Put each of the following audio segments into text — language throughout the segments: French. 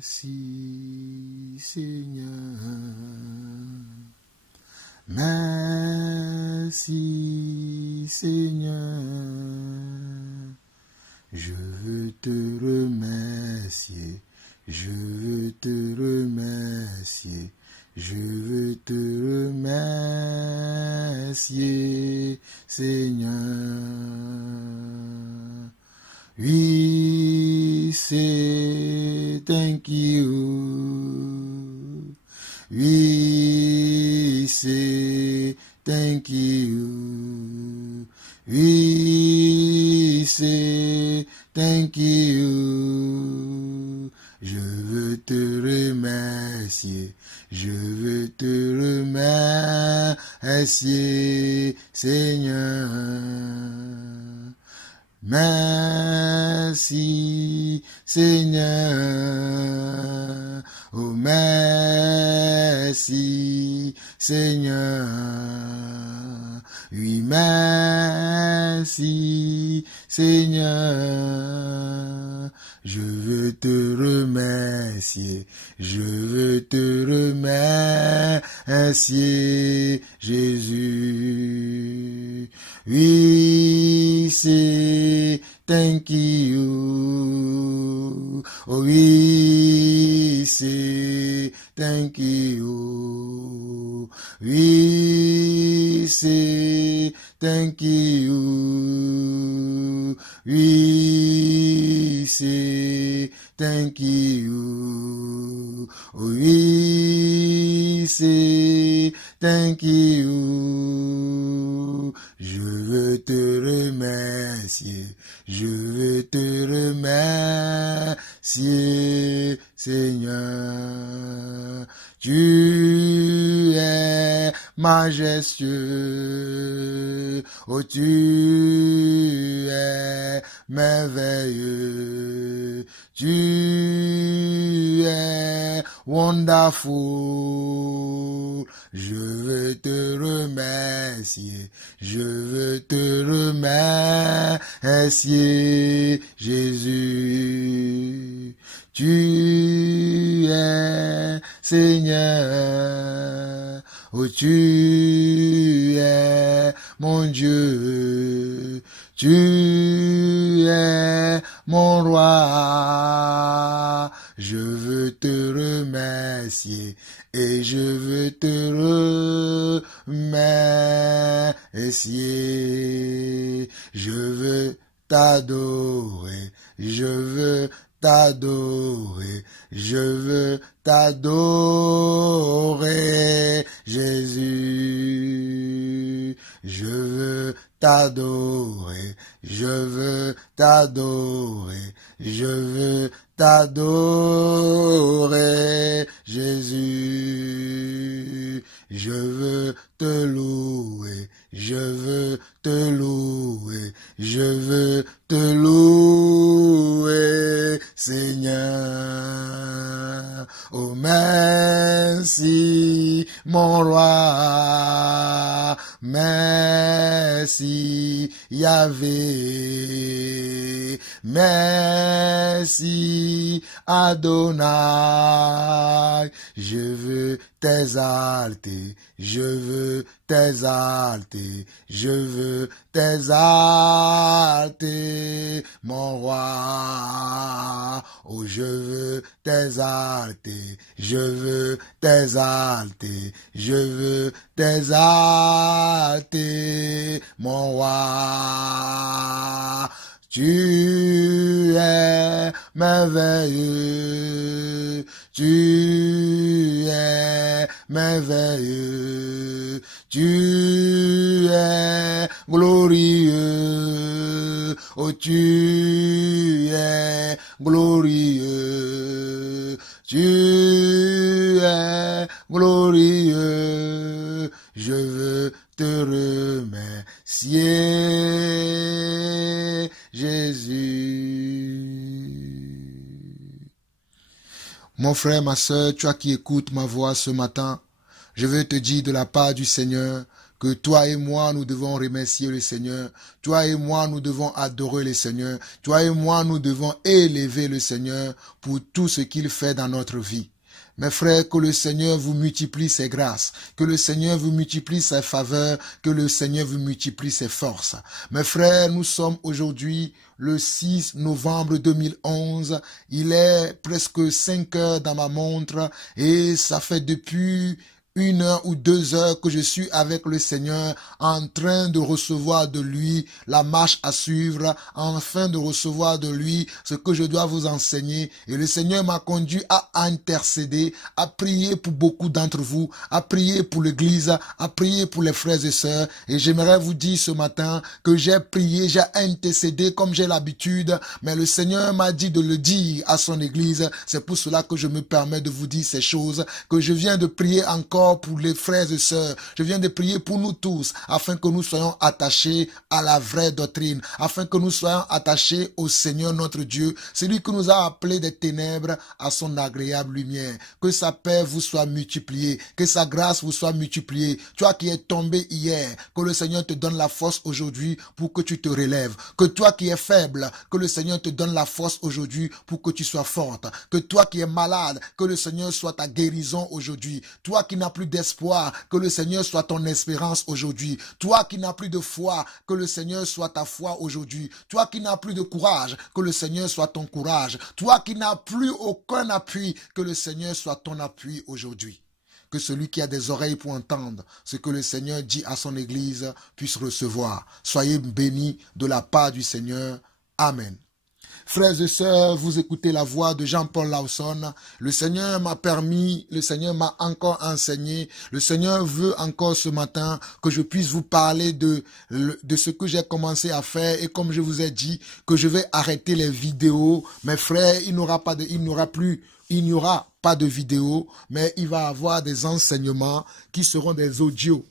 Merci Seigneur, merci Seigneur, je veux te remercier, je veux te remercier, je veux te remercier Seigneur. We say thank you. We say thank you. We say thank you. Je veux te remercier. Je veux te remercier, Seigneur. Merci Seigneur, oh merci Seigneur, oui merci Seigneur, je veux te remercier, je veux te remercier Jésus. We say thank you. Oh, we say thank you. We say thank you. We say thank you. Oh, we say thank you. Je veux te remercier, je veux te remercier, Seigneur. Tu es majestueux, oh tu es merveilleux, tu es wonderful. Je veux te remercier, je veux te remercier, Jésus. Tu es Seigneur, oh tu es mon Dieu, tu es mon roi. Je veux te remercier et je veux te remercier. Je veux t'adorer, je veux t'adorer, je veux t'adorer, Jésus. Je veux t'adorer, je veux t'adorer, je veux t'adorer, Jésus. Je veux te louer, je veux te louer, je veux te louer, Seigneur. Oh merci, mon roi, merci, Yahvé, merci, Adonai. Je veux t'exalter, je veux t'exalter, je veux t'exalter, mon roi. Oh, je veux t'exalter, je veux t'exalter, je veux t'exalter, mon roi. Tu es merveilleux, tu es merveilleux, tu es glorieux, oh tu es glorieux, tu es glorieux, je veux te remercier, Jésus. Mon frère, ma sœur, toi qui écoutes ma voix ce matin, je veux te dire de la part du Seigneur que toi et moi, nous devons remercier le Seigneur. Toi et moi, nous devons adorer le Seigneur. Toi et moi, nous devons élever le Seigneur pour tout ce qu'il fait dans notre vie. Mes frères, que le Seigneur vous multiplie ses grâces, que le Seigneur vous multiplie ses faveurs, que le Seigneur vous multiplie ses forces. Mes frères, nous sommes aujourd'hui le 6 novembre 2011. Il est presque 5 heures dans ma montre et ça fait depuis 1 heure ou 2 heures que je suis avec le Seigneur en train de recevoir de lui la marche à suivre, afin de recevoir de lui ce que je dois vous enseigner. Et le Seigneur m'a conduit à intercéder, à prier pour beaucoup d'entre vous, à prier pour l'église, à prier pour les frères et sœurs. Et j'aimerais vous dire ce matin que j'ai prié, j'ai intercédé comme j'ai l'habitude, mais le Seigneur m'a dit de le dire à son église. C'est pour cela que je me permets de vous dire ces choses, que je viens de prier encore pour les frères et sœurs. Je viens de prier pour nous tous, afin que nous soyons attachés à la vraie doctrine, afin que nous soyons attachés au Seigneur notre Dieu, celui qui nous a appelés des ténèbres à son agréable lumière. Que sa paix vous soit multipliée, que sa grâce vous soit multipliée. Toi qui es tombé hier, que le Seigneur te donne la force aujourd'hui pour que tu te relèves. Que toi qui es faible, que le Seigneur te donne la force aujourd'hui pour que tu sois forte. Que toi qui es malade, que le Seigneur soit ta guérison aujourd'hui. Toi qui n'as plus d'espoir, que le Seigneur soit ton espérance aujourd'hui. Toi qui n'as plus de foi, que le Seigneur soit ta foi aujourd'hui. Toi qui n'as plus de courage, que le Seigneur soit ton courage. Toi qui n'as plus aucun appui, que le Seigneur soit ton appui aujourd'hui. Que celui qui a des oreilles pour entendre ce que le Seigneur dit à son Église puisse recevoir. Soyez bénis de la part du Seigneur. Amen. Frères et sœurs, vous écoutez la voix de Jean-Paul Lawson. Le Seigneur m'a permis, le Seigneur m'a encore enseigné. Le Seigneur veut encore ce matin que je puisse vous parler de ce que j'ai commencé à faire. Et comme je vous ai dit que je vais arrêter les vidéos, mes frères, il n'y aura pas de vidéo, mais il va y avoir des enseignements qui seront des audios.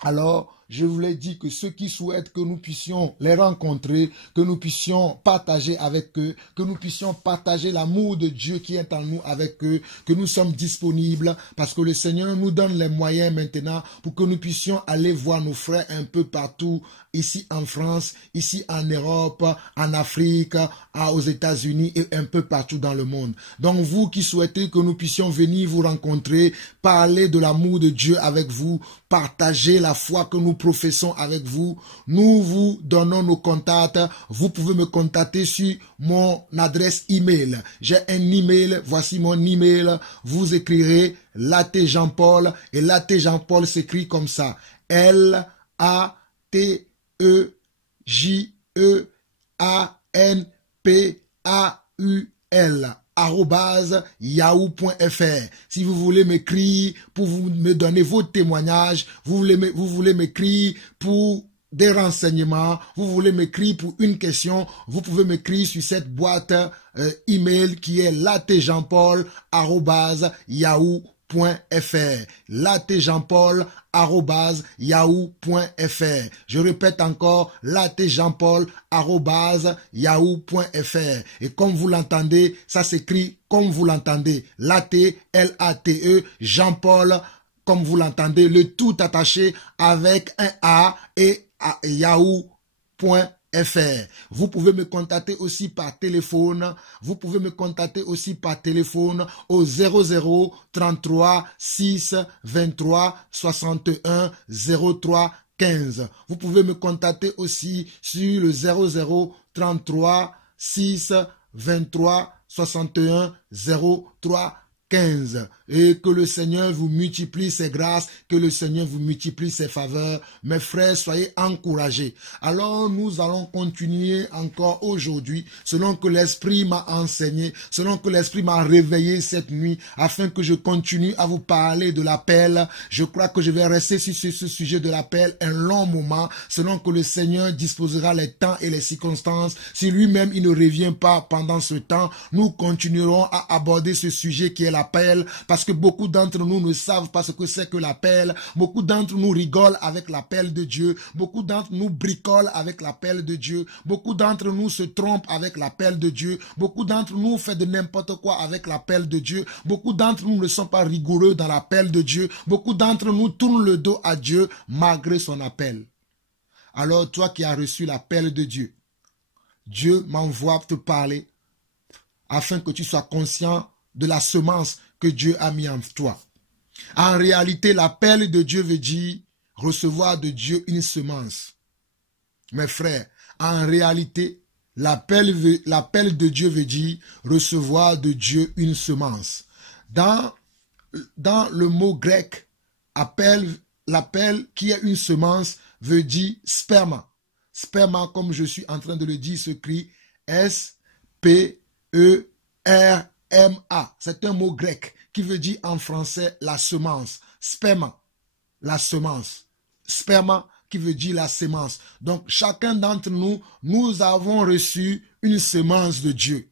Alors, je vous l'ai dit que ceux qui souhaitent que nous puissions les rencontrer, que nous puissions partager avec eux, que nous puissions partager l'amour de Dieu qui est en nous avec eux, que nous sommes disponibles parce que le Seigneur nous donne les moyens maintenant pour que nous puissions aller voir nos frères un peu partout, ici en France, ici en Europe, en Afrique, aux États-Unis et un peu partout dans le monde. Donc vous qui souhaitez que nous puissions venir vous rencontrer, parler de l'amour de Dieu avec vous, partager la foi que nous professons avec vous, nous vous donnons nos contacts. Vous pouvez me contacter sur mon adresse email. J'ai un email, voici mon email. Vous écrirez Laté Jean-Paul et Laté Jean-Paul s'écrit comme ça. LATEJEANPAUL @yahoo.fr. Si vous voulez m'écrire pour me donner vos témoignages, vous voulez m'écrire pour des renseignements, vous voulez m'écrire pour une question, vous pouvez m'écrire sur cette boîte email qui est latejeanpaul@yahoo.fr. latejeanpaul@yahoo.fr. Je répète encore, latejeanpaul@yahoo.fr. Et comme vous l'entendez, ça s'écrit comme vous l'entendez. Laté, L-A-T-E, Jean-Paul, comme vous l'entendez, le tout attaché avec un A et yahoo.fr. Vous pouvez me contacter aussi par téléphone. Vous pouvez me contacter aussi par téléphone au 00 33 6 23 61 03 15. Vous pouvez me contacter aussi sur le 00 33 6 23 61 03 15. Et que le Seigneur vous multiplie ses grâces, que le Seigneur vous multiplie ses faveurs. Mes frères, soyez encouragés. Alors nous allons continuer encore aujourd'hui, selon que l'Esprit m'a enseigné, selon que l'Esprit m'a réveillé cette nuit, afin que je continue à vous parler de l'appel. Je crois que je vais rester sur ce sujet de l'appel un long moment, selon que le Seigneur disposera les temps et les circonstances. Si lui-même il ne revient pas pendant ce temps, nous continuerons à aborder ce sujet qui est l'appel. l'appel, parce que beaucoup d'entre nous ne savent pas ce que c'est que l'appel. Beaucoup d'entre nous rigolent avec l'appel de Dieu. Beaucoup d'entre nous bricolent avec l'appel de Dieu. Beaucoup d'entre nous se trompent avec l'appel de Dieu. Beaucoup d'entre nous font de n'importe quoi avec l'appel de Dieu. Beaucoup d'entre nous ne sont pas rigoureux dans l'appel de Dieu. Beaucoup d'entre nous tournent le dos à Dieu malgré son appel. Alors toi qui as reçu l'appel de Dieu, Dieu m'envoie te parler afin que tu sois conscient de la semence que Dieu a mis en toi. En réalité, l'appel de Dieu veut dire recevoir de Dieu une semence. Mes frères, en réalité, l'appel de Dieu veut dire recevoir de Dieu une semence. Dans le mot grec, l'appel qui est une semence veut dire sperma. Sperma, comme je suis en train de le dire, s'écrit S-P-E-R-M-A. C'est un mot grec qui veut dire en français la semence. Sperma, la semence. Sperma qui veut dire la semence. Donc, chacun d'entre nous, nous avons reçu une semence de Dieu.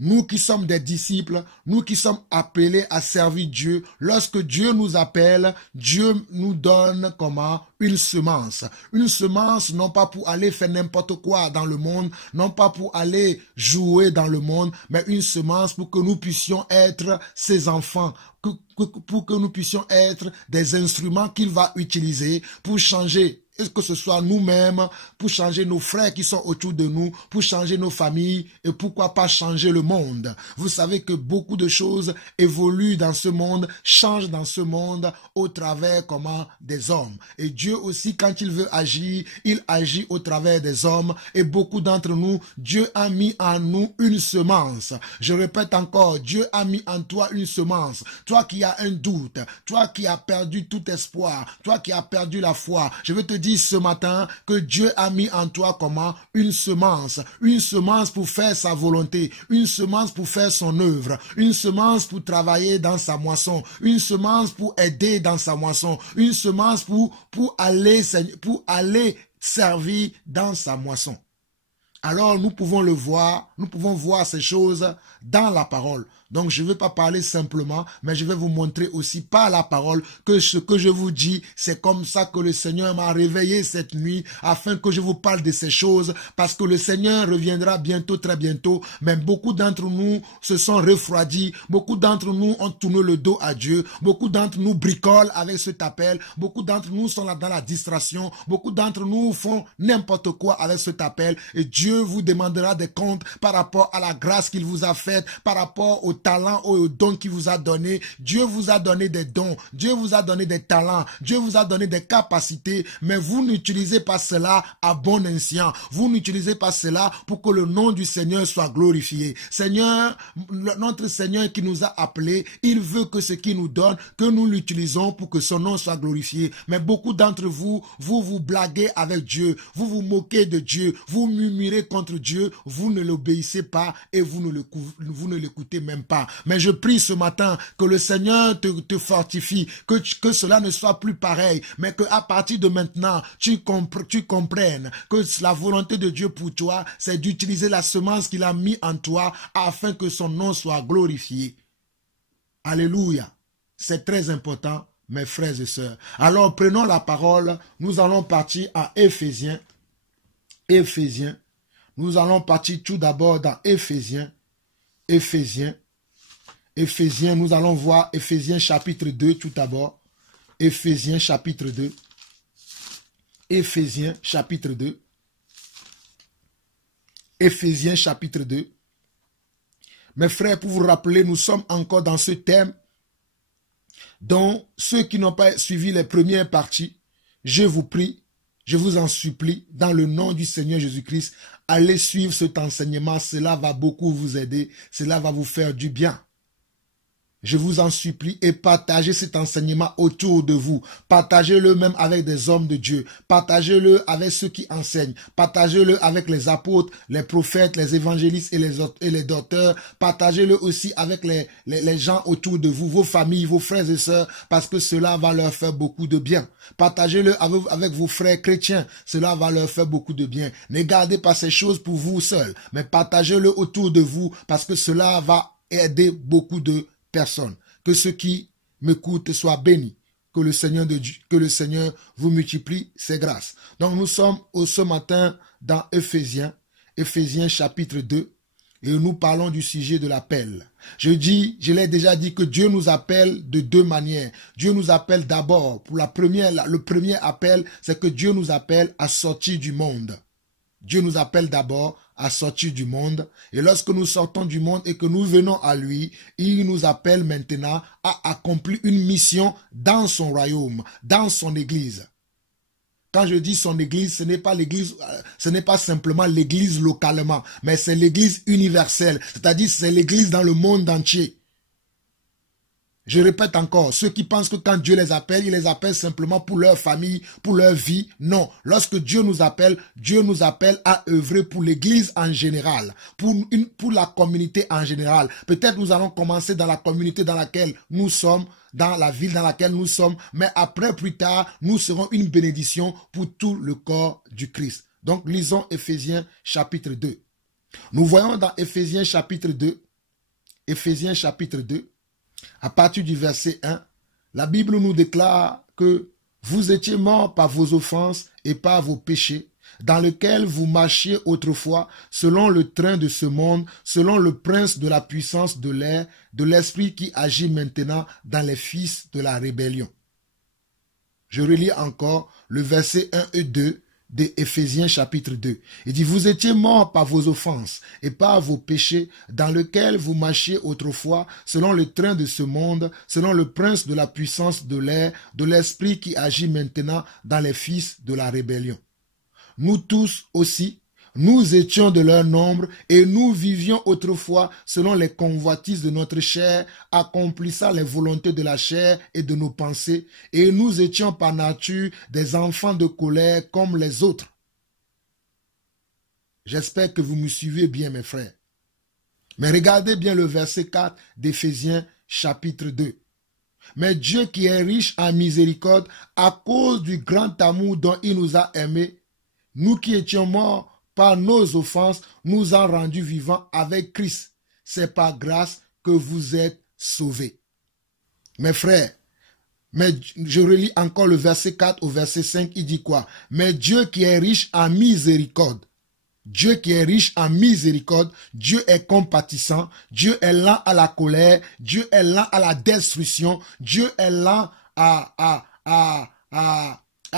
Nous qui sommes des disciples, nous qui sommes appelés à servir Dieu, lorsque Dieu nous appelle, Dieu nous donne comment? Une semence. Une semence, non pas pour aller faire n'importe quoi dans le monde, non pas pour aller jouer dans le monde, mais une semence pour que nous puissions être ses enfants, pour que nous puissions être des instruments qu'il va utiliser pour changer. Est-ce que ce soit nous-mêmes, pour changer nos frères qui sont autour de nous, pour changer nos familles et pourquoi pas changer le monde. Vous savez que beaucoup de choses évoluent dans ce monde, changent dans ce monde au travers des hommes. Et Dieu aussi, quand il veut agir, il agit au travers des hommes. Et beaucoup d'entre nous, Dieu a mis en nous une semence. Je répète encore, Dieu a mis en toi une semence. Toi qui as un doute, toi qui as perdu tout espoir, toi qui as perdu la foi, je veux te dire ce matin que Dieu a mis en toi une semence pour faire sa volonté, une semence pour faire son œuvre, une semence pour travailler dans sa moisson, une semence pour aider dans sa moisson, une semence pour aller servir dans sa moisson. Alors nous pouvons voir ces choses dans la parole. Donc je ne vais pas parler simplement, mais je vais vous montrer aussi par la parole que ce que je vous dis, c'est comme ça que le Seigneur m'a réveillé cette nuit, afin que je vous parle de ces choses, parce que le Seigneur reviendra bientôt, très bientôt, mais beaucoup d'entre nous se sont refroidis, beaucoup d'entre nous ont tourné le dos à Dieu, beaucoup d'entre nous bricolent avec cet appel, beaucoup d'entre nous sont là dans la distraction, beaucoup d'entre nous font n'importe quoi avec cet appel, et Dieu vous demandera des comptes par rapport à la grâce qu'il vous a faite, par rapport au talent ou au don qu'il vous a donné. Dieu vous a donné des dons, Dieu vous a donné des talents, Dieu vous a donné des capacités, mais vous n'utilisez pas cela à bon escient. Vous n'utilisez pas cela pour que le nom du Seigneur soit glorifié. Seigneur, notre Seigneur qui nous a appelés, il veut que ce qu'il nous donne, que nous l'utilisons pour que son nom soit glorifié. Mais beaucoup d'entre vous, vous blaguez avec Dieu, vous vous moquez de Dieu, vous murmurez contre Dieu, vous ne l'obéissez pas et vous ne l'écoutez même pas. Mais je prie ce matin que le Seigneur te fortifie, que cela ne soit plus pareil, mais qu'à partir de maintenant, tu comprennes que la volonté de Dieu pour toi, c'est d'utiliser la semence qu'il a mis en toi afin que son nom soit glorifié. Alléluia. C'est très important, mes frères et sœurs. Alors prenons la parole, nous allons partir à Éphésiens. Nous allons partir tout d'abord dans Éphésiens, nous allons voir Éphésiens chapitre 2 tout d'abord. Éphésiens chapitre 2. Éphésiens chapitre 2. Éphésiens chapitre 2. Mes frères, pour vous rappeler, nous sommes encore dans ce thème dont ceux qui n'ont pas suivi les premières parties, je vous prie, je vous en supplie, dans le nom du Seigneur Jésus-Christ, allez suivre cet enseignement, cela va beaucoup vous aider, cela va vous faire du bien. Je vous en supplie et partagez cet enseignement autour de vous. Partagez-le même avec des hommes de Dieu. Partagez-le avec ceux qui enseignent. Partagez-le avec les apôtres, les prophètes, les évangélistes et les docteurs. Partagez-le aussi avec les gens autour de vous, vos familles, vos frères et sœurs, parce que cela va leur faire beaucoup de bien. Partagez-le avec vos frères chrétiens. Cela va leur faire beaucoup de bien. Ne gardez pas ces choses pour vous seuls, mais partagez-le autour de vous parce que cela va aider beaucoup de personne. Que ceux qui m'écoutent soient bénis. Que le Seigneur vous multiplie ses grâces. Donc nous sommes ce matin dans Éphésiens chapitre 2, et nous parlons du sujet de l'appel. Je l'ai déjà dit que Dieu nous appelle de deux manières. Dieu nous appelle d'abord, le premier appel, c'est que Dieu nous appelle à sortir du monde. Dieu nous appelle d'abord à sortir du monde. Et lorsque nous sortons du monde et que nous venons à lui, il nous appelle maintenant à accomplir une mission dans son royaume, dans son église. Quand je dis son église, ce n'est pas simplement l'église localement, mais c'est l'église universelle, c'est-à-dire c'est l'église dans le monde entier. Je répète encore, ceux qui pensent que quand Dieu les appelle, il les appelle simplement pour leur famille, pour leur vie. Non, lorsque Dieu nous appelle à œuvrer pour l'église en général, pour la communauté en général. Peut-être nous allons commencer dans la communauté dans laquelle nous sommes, dans la ville dans laquelle nous sommes, mais après, plus tard, nous serons une bénédiction pour tout le corps du Christ. Donc, lisons Éphésiens chapitre 2. Nous voyons dans Éphésiens chapitre 2, à partir du verset 1, la Bible nous déclare que vous étiez morts par vos offenses et par vos péchés, dans lesquels vous marchiez autrefois selon le train de ce monde, selon le prince de la puissance de l'air, de l'esprit qui agit maintenant dans les fils de la rébellion. Je relis encore le verset 1 et 2 de Éphésiens chapitre 2. Il dit, vous étiez morts par vos offenses et par vos péchés, dans lesquels vous marchiez autrefois, selon le train de ce monde, selon le prince de la puissance de l'air, de l'esprit qui agit maintenant dans les fils de la rébellion. Nous tous aussi, nous étions de leur nombre et nous vivions autrefois selon les convoitises de notre chair, accomplissant les volontés de la chair et de nos pensées, et nous étions par nature des enfants de colère comme les autres. J'espère que vous me suivez bien, mes frères. Mais regardez bien le verset 4 d'Éphésiens chapitre 2. Mais Dieu qui est riche en miséricorde, à cause du grand amour dont il nous a aimés, nous qui étions morts par nos offenses, nous a rendus vivants avec Christ. C'est par grâce que vous êtes sauvés. Mes frères, mais je relis encore le verset 4 au verset 5, il dit quoi? Mais Dieu qui est riche en miséricorde, Dieu qui est riche en miséricorde, Dieu est compatissant, Dieu est lent à la colère, Dieu est lent à la destruction, Dieu est lent à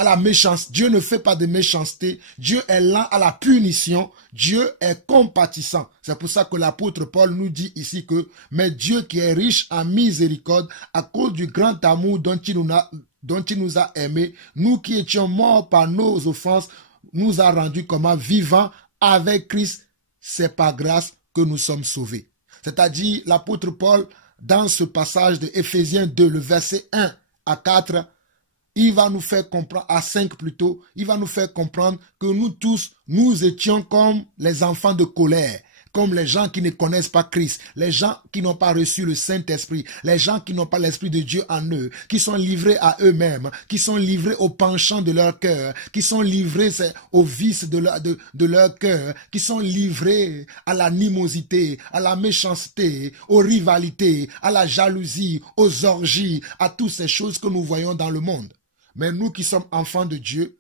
la méchanceté. Dieu ne fait pas de méchanceté. Dieu est lent à la punition. Dieu est compatissant. C'est pour ça que l'apôtre Paul nous dit ici que, mais Dieu qui est riche en miséricorde, à cause du grand amour dont il nous a aimés, nous qui étions morts par nos offenses, nous a rendus comment vivants avec Christ. C'est par grâce que nous sommes sauvés. C'est-à-dire, l'apôtre Paul, dans ce passage de Éphésiens 2, le verset 1 à 4, il va nous faire comprendre, à 5 plutôt, il va nous faire comprendre que nous tous, nous étions comme les enfants de colère, comme les gens qui ne connaissent pas Christ, les gens qui n'ont pas reçu le Saint-Esprit, les gens qui n'ont pas l'Esprit de Dieu en eux, qui sont livrés à eux-mêmes, qui sont livrés au penchant de leur cœur, qui sont livrés aux vices de leur cœur, qui sont livrés à l'animosité, à la méchanceté, aux rivalités, à la jalousie, aux orgies, à toutes ces choses que nous voyons dans le monde. Mais nous qui sommes enfants de Dieu,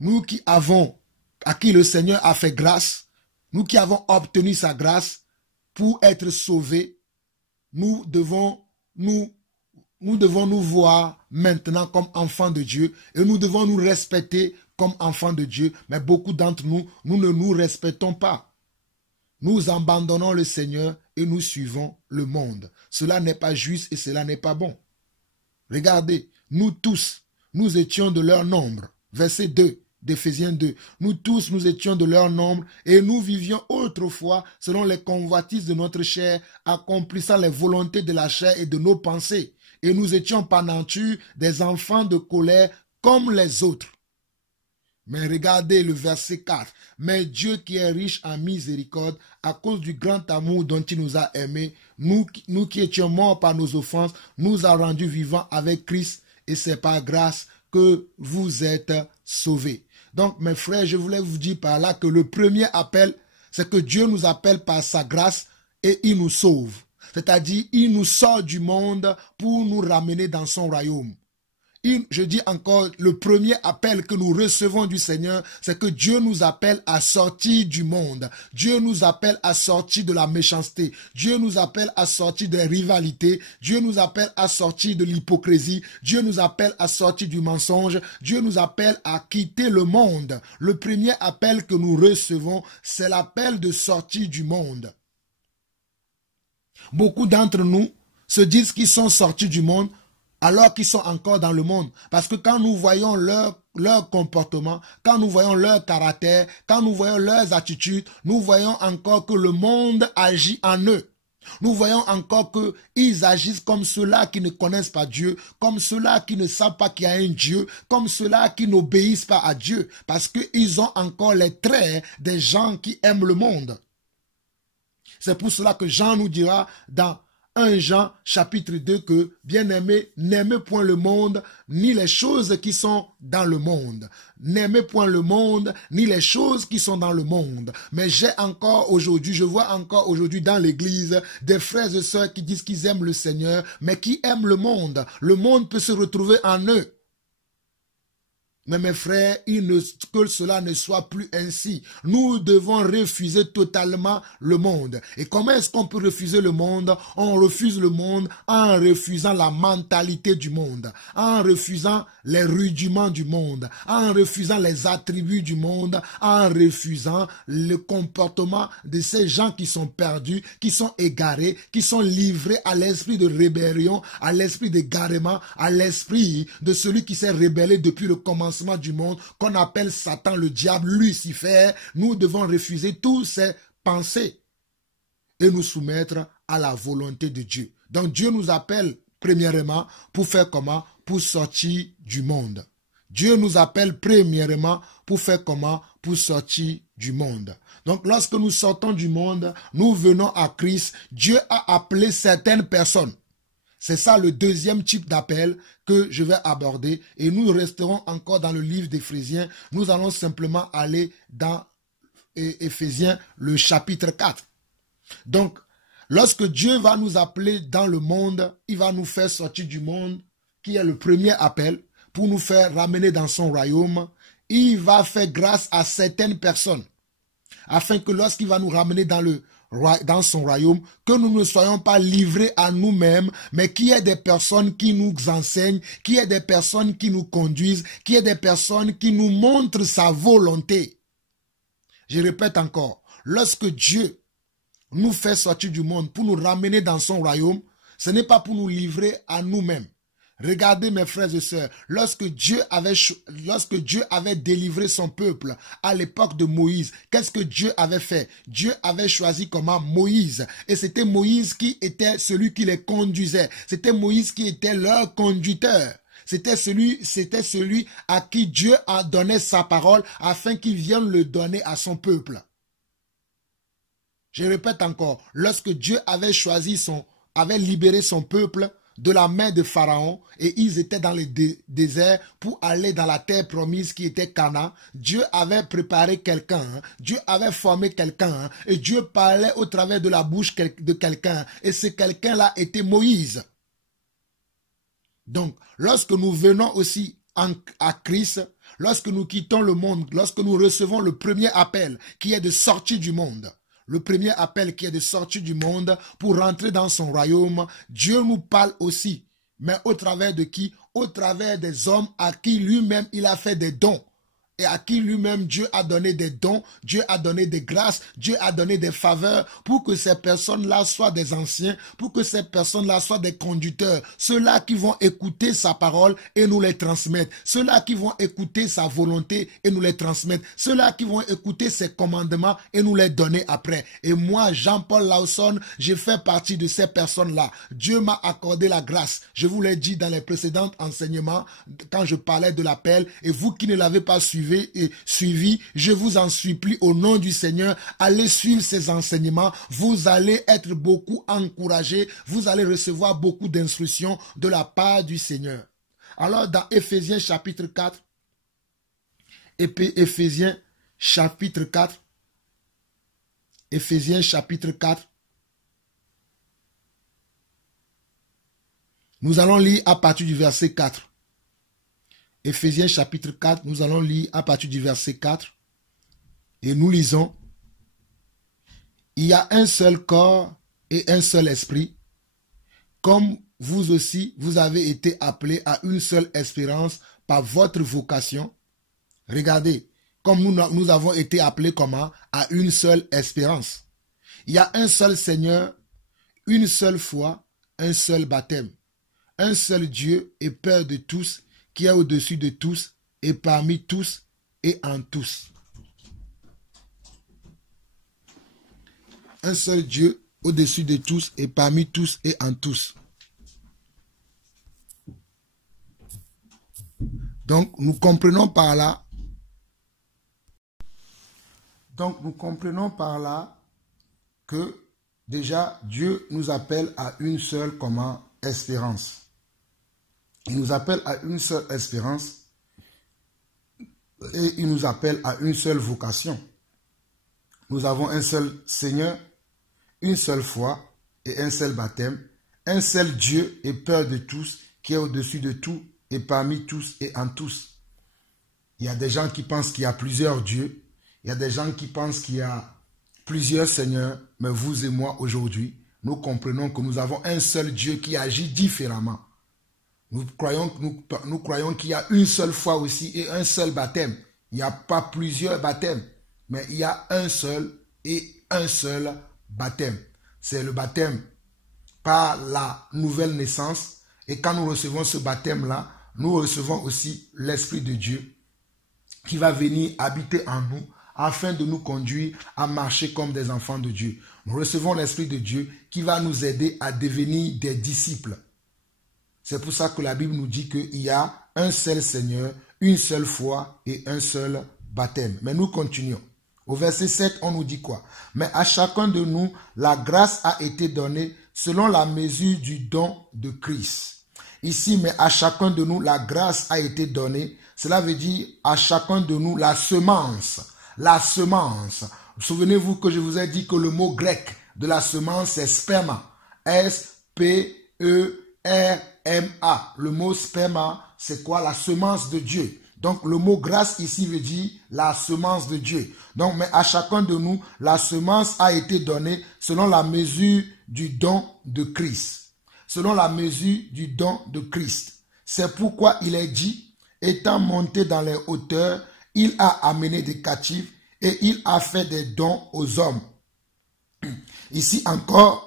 nous qui avons, à qui le Seigneur a fait grâce, nous qui avons obtenu sa grâce pour être sauvés, nous devons nous voir maintenant comme enfants de Dieu et nous devons nous respecter comme enfants de Dieu. Mais beaucoup d'entre nous, nous ne nous respectons pas. Nous abandonnons le Seigneur et nous suivons le monde. Cela n'est pas juste et cela n'est pas bon. Regardez, nous tous, nous étions de leur nombre. Verset 2 d'Éphésiens 2. Nous tous, nous étions de leur nombre et nous vivions autrefois selon les convoitises de notre chair, accomplissant les volontés de la chair et de nos pensées. Et nous étions par nature des enfants de colère comme les autres. Mais regardez le verset 4. Mais Dieu qui est riche en miséricorde, à cause du grand amour dont il nous a aimés, nous qui étions morts par nos offenses, nous a rendus vivants avec Christ. Et c'est par grâce que vous êtes sauvés. Donc, mes frères, je voulais vous dire par là que le premier appel, c'est que Dieu nous appelle par sa grâce et il nous sauve. C'est-à-dire, il nous sort du monde pour nous ramener dans son royaume. Je dis encore, le premier appel que nous recevons du Seigneur, c'est que Dieu nous appelle à sortir du monde. Dieu nous appelle à sortir de la méchanceté. Dieu nous appelle à sortir des rivalités. Dieu nous appelle à sortir de l'hypocrisie. Dieu nous appelle à sortir du mensonge. Dieu nous appelle à quitter le monde. Le premier appel que nous recevons, c'est l'appel de sortir du monde. Beaucoup d'entre nous se disent qu'ils sont sortis du monde, alors qu'ils sont encore dans le monde. Parce que quand nous voyons leur comportement, quand nous voyons leur caractère, quand nous voyons leurs attitudes, nous voyons encore que le monde agit en eux. Nous voyons encore qu'ils agissent comme ceux-là qui ne connaissent pas Dieu, comme ceux-là qui ne savent pas qu'il y a un Dieu, comme ceux-là qui n'obéissent pas à Dieu, parce qu'ils ont encore les traits des gens qui aiment le monde. C'est pour cela que Jean nous dira dans 1 Jean chapitre 2 que, bien-aimés, n'aimez point le monde, ni les choses qui sont dans le monde. N'aimez point le monde, ni les choses qui sont dans le monde. Mais je vois encore aujourd'hui dans l'église des frères et sœurs qui disent qu'ils aiment le Seigneur, mais qui aiment le monde. Le monde peut se retrouver en eux. Mais mes frères, que cela ne soit plus ainsi. Nous devons refuser totalement le monde. Et comment est-ce qu'on peut refuser le monde? On refuse le monde en refusant la mentalité du monde, en refusant les rudiments du monde, en refusant les attributs du monde, en refusant le comportement de ces gens qui sont perdus, qui sont égarés, qui sont livrés à l'esprit de rébellion, à l'esprit d'égarement, à l'esprit de celui qui s'est rébellé depuis le commencement du monde, qu'on appelle Satan, le diable, Lucifer. Nous devons refuser toutes ces pensées et nous soumettre à la volonté de Dieu. Donc Dieu nous appelle premièrement pour faire comment? Pour sortir du monde. Dieu nous appelle premièrement pour faire comment? Pour sortir du monde. Donc lorsque nous sortons du monde, nous venons à Christ. Dieu a appelé certaines personnes. C'est ça le deuxième type d'appel que je vais aborder. Et nous resterons encore dans le livre d'Éphésiens. Nous allons simplement aller dans Éphésiens, le chapitre 4. Donc, lorsque Dieu va nous appeler dans le monde, il va nous faire sortir du monde, qui est le premier appel, pour nous faire ramener dans son royaume. Il va faire grâce à certaines personnes, afin que lorsqu'il va nous ramener dans son royaume, que nous ne soyons pas livrés à nous-mêmes, mais qu'il y ait des personnes qui nous enseignent, qu'il y ait des personnes qui nous conduisent, qu'il y ait des personnes qui nous montrent sa volonté. Je répète encore, lorsque Dieu nous fait sortir du monde pour nous ramener dans son royaume, ce n'est pas pour nous livrer à nous-mêmes. Regardez mes frères et sœurs, lorsque Dieu avait délivré son peuple à l'époque de Moïse, qu'est-ce que Dieu avait fait? Dieu avait choisi comment? Moïse. Et c'était Moïse qui était celui qui les conduisait. C'était Moïse qui était leur conducteur. C'était celui à qui Dieu a donné sa parole afin qu'il vienne le donner à son peuple. Je répète encore, lorsque Dieu avait libéré son peuple de la main de Pharaon et ils étaient dans le désert pour aller dans la terre promise qui était Canaan, Dieu avait préparé quelqu'un, Dieu avait formé quelqu'un et Dieu parlait au travers de la bouche de quelqu'un et ce quelqu'un-là était Moïse. Donc, lorsque nous venons aussi à Christ, lorsque nous quittons le monde, lorsque nous recevons le premier appel qui est de sortir du monde, le premier appel qui est de sortir du monde pour rentrer dans son royaume, Dieu nous parle aussi. Mais au travers de qui? Au travers des hommes à qui lui-même il a fait des dons. Et à qui lui-même Dieu a donné des dons, Dieu a donné des grâces, Dieu a donné des faveurs pour que ces personnes-là soient des anciens, pour que ces personnes-là soient des conducteurs, ceux-là qui vont écouter sa parole et nous les transmettre, ceux-là qui vont écouter sa volonté et nous les transmettre, ceux-là qui vont écouter ses commandements et nous les donner après. Et moi, Jean-Paul Lawson, j'ai fait partie de ces personnes-là. Dieu m'a accordé la grâce. Je vous l'ai dit dans les précédents enseignements, quand je parlais de l'appel, et vous qui ne l'avez pas suivi, je vous en supplie au nom du Seigneur, allez suivre ces enseignements, vous allez être beaucoup encouragés, vous allez recevoir beaucoup d'instructions de la part du Seigneur. Alors dans Éphésiens chapitre 4, Éphésiens chapitre 4, Nous allons lire à partir du verset 4. Éphésiens chapitre 4, nous allons lire à partir du verset 4. Et nous lisons: il y a un seul corps et un seul esprit, comme vous aussi, vous avez été appelés à une seule espérance par votre vocation. Regardez, comme nous avons été appelés comment? À une seule espérance. Il y a un seul Seigneur, une seule foi, un seul baptême, un seul Dieu et Père de tous, qui est au-dessus de tous et parmi tous et en tous. Un seul Dieu au-dessus de tous et parmi tous et en tous. Donc, nous comprenons par là que déjà Dieu nous appelle à une seule espérance. Il nous appelle à une seule espérance et il nous appelle à une seule vocation. Nous avons un seul Seigneur, une seule foi et un seul baptême, un seul Dieu et Père de tous, qui est au-dessus de tout et parmi tous et en tous. Il y a des gens qui pensent qu'il y a plusieurs dieux, il y a des gens qui pensent qu'il y a plusieurs seigneurs, mais vous et moi aujourd'hui, nous comprenons que nous avons un seul Dieu qui agit différemment. Nous croyons qu'il y a une seule foi aussi et un seul baptême. Il n'y a pas plusieurs baptêmes, mais il y a un seul et un seul baptême. C'est le baptême par la nouvelle naissance. Et quand nous recevons ce baptême-là, nous recevons aussi l'Esprit de Dieu qui va venir habiter en nous afin de nous conduire à marcher comme des enfants de Dieu. Nous recevons l'Esprit de Dieu qui va nous aider à devenir des disciples. C'est pour ça que la Bible nous dit qu'il y a un seul Seigneur, une seule foi et un seul baptême. Mais nous continuons. Au verset 7, on nous dit quoi? Mais à chacun de nous, la grâce a été donnée selon la mesure du don de Christ. Ici, mais à chacun de nous, la grâce a été donnée. Cela veut dire à chacun de nous la semence. La semence. Souvenez-vous que je vous ai dit que le mot grec de la semence c'est sperma. S-P-E-R-M-A. Le mot sperma, c'est quoi? La semence de Dieu. Donc le mot grâce ici veut dire la semence de Dieu. Donc mais à chacun de nous, la semence a été donnée selon la mesure du don de Christ. Selon la mesure du don de Christ. C'est pourquoi il est dit, étant monté dans les hauteurs, il a amené des captifs et il a fait des dons aux hommes. Ici encore,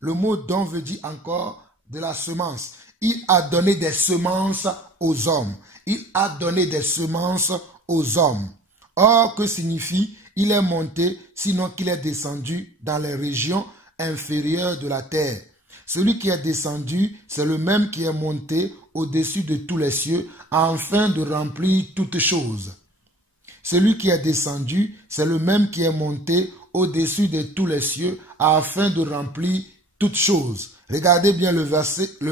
le mot don veut dire encore de la semence. Il a donné des semences aux hommes. Il a donné des semences aux hommes. Or, que signifie il est monté, sinon qu'il est descendu dans les régions inférieures de la terre. Celui qui est descendu, c'est le même qui est monté au-dessus de tous les cieux, afin de remplir toutes choses. Celui qui est descendu, c'est le même qui est monté au-dessus de tous les cieux, afin de remplir toutes choses. Regardez bien le verset 9,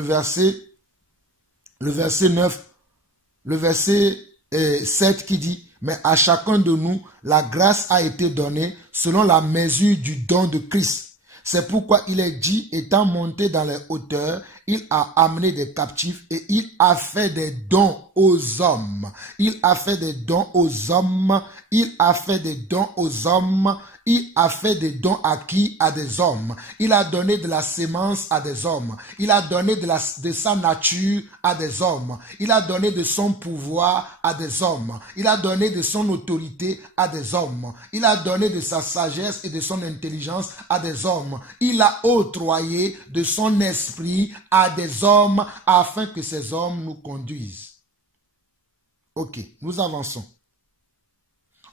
le verset 7 qui dit, mais à chacun de nous, la grâce a été donnée selon la mesure du don de Christ. C'est pourquoi il est dit, étant monté dans les hauteurs, il a amené des captifs et il a fait des dons aux hommes. Il a fait des dons aux hommes. Il a fait des dons aux hommes. Il a fait des dons à qui? À des hommes. Il a donné de la sémence à des hommes. Il a donné de sa nature à des hommes. Il a donné de son pouvoir à des hommes. Il a donné de son autorité à des hommes. Il a donné de sa sagesse et de son intelligence à des hommes. Il a octroyé de son esprit à des hommes afin que ces hommes nous conduisent. Ok, nous avançons.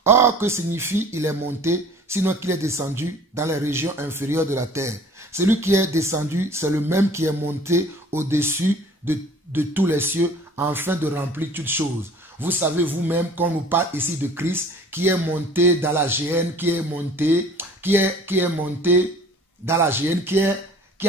Or, que signifie il est monté, sinon qu'il est descendu dans les régions inférieures de la terre? Celui qui est descendu, c'est le même qui est monté au-dessus de tous les cieux, afin de remplir toutes choses. Vous savez vous-même, quand on nous parle ici de Christ, qui est monté dans la géhenne, qui est monté dans la géhenne, qui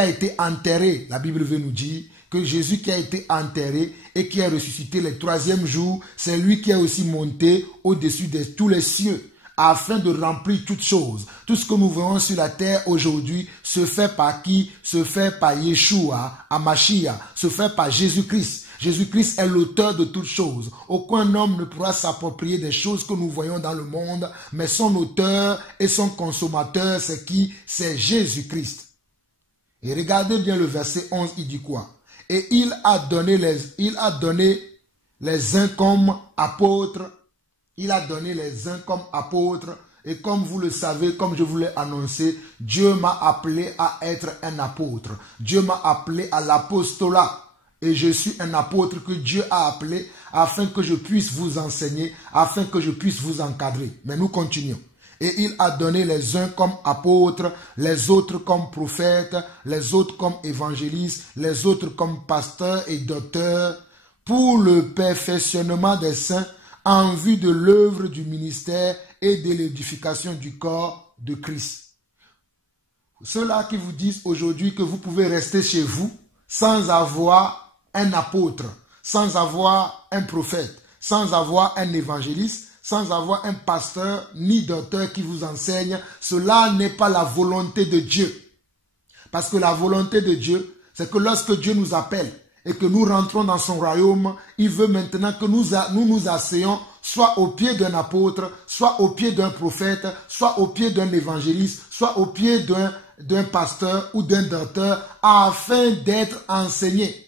a été enterré. La Bible veut nous dire que Jésus qui a été enterré et qui est ressuscité le troisième jour, c'est lui qui est aussi monté au-dessus de tous les cieux, afin de remplir toutes choses. Tout ce que nous voyons sur la terre aujourd'hui se fait par qui? Se fait par Yeshua, Hamashiach, se fait par Jésus-Christ. Jésus-Christ est l'auteur de toutes choses. Aucun homme ne pourra s'approprier des choses que nous voyons dans le monde, mais son auteur et son consommateur, c'est qui? C'est Jésus-Christ. Et regardez bien le verset 11, il dit quoi? Et il a donné les uns comme apôtres. Il a donné les uns comme apôtres. Et comme vous le savez, comme je vous l'ai annoncé, Dieu m'a appelé à être un apôtre. Dieu m'a appelé à l'apostolat. Et je suis un apôtre que Dieu a appelé afin que je puisse vous enseigner, afin que je puisse vous encadrer. Mais nous continuons. Et il a donné les uns comme apôtres, les autres comme prophètes, les autres comme évangélistes, les autres comme pasteurs et docteurs, pour le perfectionnement des saints, en vue de l'œuvre du ministère et de l'édification du corps de Christ. Ceux-là qui vous disent aujourd'hui que vous pouvez rester chez vous sans avoir un apôtre, sans avoir un prophète, sans avoir un évangéliste, sans avoir un pasteur ni docteur qui vous enseigne, cela n'est pas la volonté de Dieu. Parce que la volonté de Dieu, c'est que lorsque Dieu nous appelle et que nous rentrons dans son royaume, il veut maintenant que nous nous asseyons soit au pied d'un apôtre, soit au pied d'un prophète, soit au pied d'un évangéliste, soit au pied d'un pasteur ou d'un docteur, afin d'être enseigné.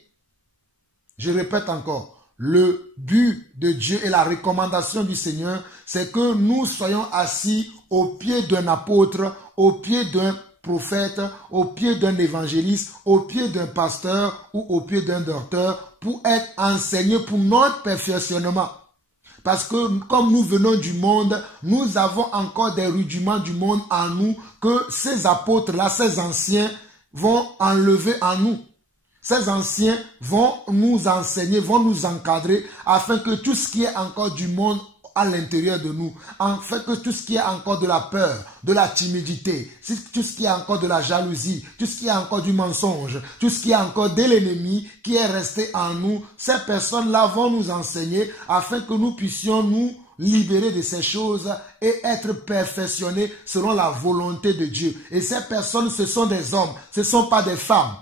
Je répète encore, le but de Dieu et la recommandation du Seigneur, c'est que nous soyons assis au pied d'un apôtre, au pied d'un prophète, au pied d'un évangéliste, au pied d'un pasteur ou au pied d'un docteur pour être enseignés pour notre perfectionnement. Parce que comme nous venons du monde, nous avons encore des rudiments du monde en nous que ces apôtres-là, ces anciens vont enlever en nous. Ces anciens vont nous enseigner, vont nous encadrer afin que tout ce qui est encore du monde à l'intérieur de nous, afin que tout ce qui est encore de la peur, de la timidité, tout ce qui est encore de la jalousie, tout ce qui est encore du mensonge, tout ce qui est encore de l'ennemi qui est resté en nous, ces personnes-là vont nous enseigner afin que nous puissions nous libérer de ces choses et être perfectionnés selon la volonté de Dieu. Et ces personnes, ce sont des hommes, ce ne sont pas des femmes.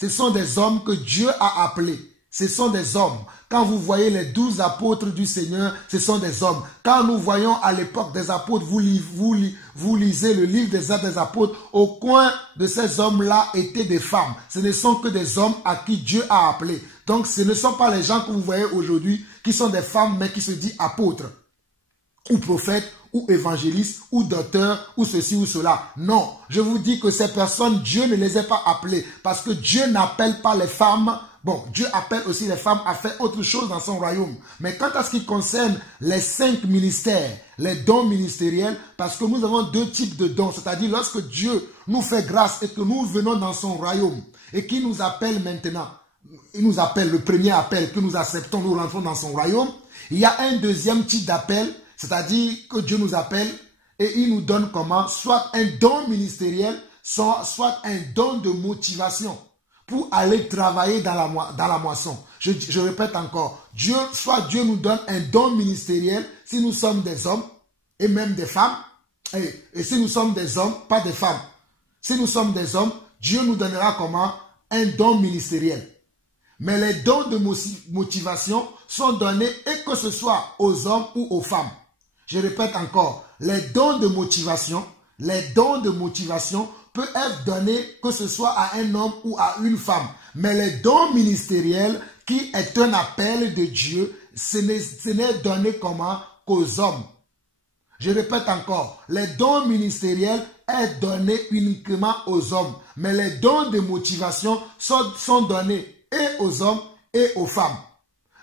Ce sont des hommes que Dieu a appelés. Ce sont des hommes. Quand vous voyez les 12 apôtres du Seigneur, ce sont des hommes. Quand nous voyons à l'époque des apôtres, vous lisez le livre des Actes des apôtres, au coin de ces hommes-là étaient des femmes. Ce ne sont que des hommes à qui Dieu a appelé. Donc ce ne sont pas les gens que vous voyez aujourd'hui qui sont des femmes mais qui se disent apôtres ou prophètes ou évangélistes, ou docteurs, ou ceci ou cela. Non, je vous dis que ces personnes, Dieu ne les a pas appelées, parce que Dieu n'appelle pas les femmes. Bon, Dieu appelle aussi les femmes à faire autre chose dans son royaume. Mais quant à ce qui concerne les 5 ministères, les dons ministériels, parce que nous avons 2 types de dons, c'est-à-dire lorsque Dieu nous fait grâce et que nous venons dans son royaume, et qu'il nous appelle maintenant, il nous appelle, le premier appel que nous acceptons, nous rentrons dans son royaume, il y a un deuxième type d'appel, c'est-à-dire que Dieu nous appelle et il nous donne comment? Soit un don ministériel, soit un don de motivation pour aller travailler dans la moisson. Je répète encore, soit Dieu nous donne un don ministériel si nous sommes des hommes et même des femmes, et si nous sommes des hommes, pas des femmes. Si nous sommes des hommes, Dieu nous donnera comment? Un don ministériel. Mais les dons de motivation sont donnés et que ce soit aux hommes ou aux femmes. Je répète encore, les dons de motivation peuvent être donnés que ce soit à un homme ou à une femme. Mais les dons ministériels, qui est un appel de Dieu, ce n'est donné comment? Qu'aux hommes. Je répète encore, les dons ministériels sont donnés uniquement aux hommes. Mais les dons de motivation sont donnés et aux hommes et aux femmes.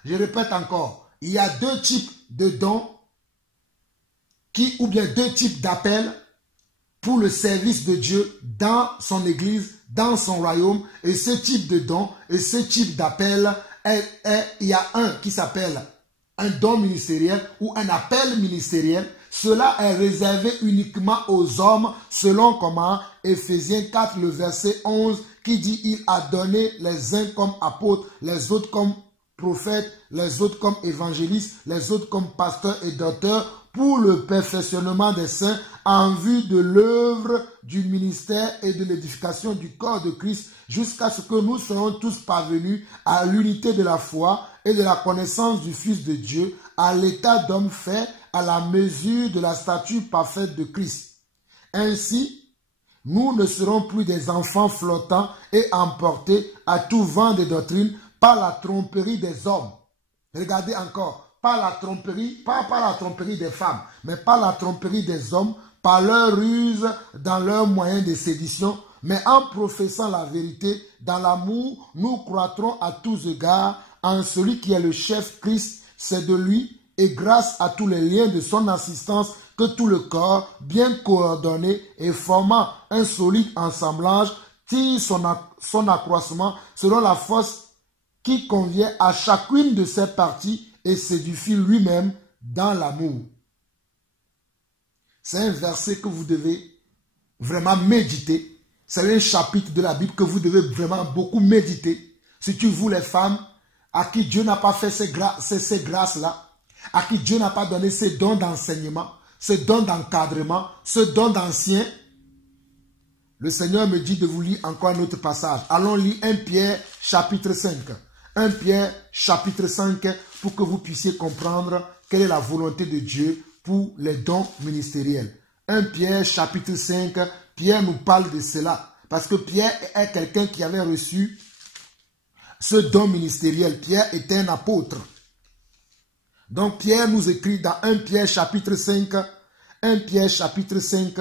Je répète encore, il y a 2 types de dons ou bien 2 types d'appels pour le service de Dieu dans son église, dans son royaume. Et ce type de don et ce type d'appel, il y a un qui s'appelle un don ministériel ou un appel ministériel. Cela est réservé uniquement aux hommes selon comment Éphésiens 4, le verset 11 qui dit il a donné les uns comme apôtres, les autres comme prophètes, les autres comme évangélistes, les autres comme pasteurs et docteurs pour le perfectionnement des saints en vue de l'œuvre du ministère et de l'édification du corps de Christ jusqu'à ce que nous soyons tous parvenus à l'unité de la foi et de la connaissance du Fils de Dieu, à l'état d'homme fait à la mesure de la stature parfaite de Christ. Ainsi, nous ne serons plus des enfants flottants et emportés à tout vent de doctrine par la tromperie des hommes. Regardez encore, pas la tromperie des femmes, mais par la tromperie des hommes, par leur ruse dans leurs moyens de sédition, mais en professant la vérité, dans l'amour, nous croîtrons à tous égards en celui qui est le chef Christ, c'est de lui, et grâce à tous les liens de son assistance, que tout le corps, bien coordonné et formant un solide ensemblage, tire son accroissement selon la force qui convient à chacune de ses parties et s'édifie lui-même dans l'amour. C'est un verset que vous devez vraiment méditer. C'est un chapitre de la Bible que vous devez vraiment beaucoup méditer. Surtout vous les femmes, à qui Dieu n'a pas fait ces grâces-là, à qui Dieu n'a pas donné ces dons d'enseignement, ces dons d'encadrement, ce don d'ancien. Le Seigneur me dit de vous lire encore un autre passage. Allons lire 1 Pierre chapitre 5. 1 Pierre chapitre 5 pour que vous puissiez comprendre quelle est la volonté de Dieu pour les dons ministériels. 1 Pierre chapitre 5, Pierre nous parle de cela. Parce que Pierre est quelqu'un qui avait reçu ce don ministériel. Pierre était un apôtre. Donc Pierre nous écrit dans 1 Pierre chapitre 5, 1 Pierre chapitre 5,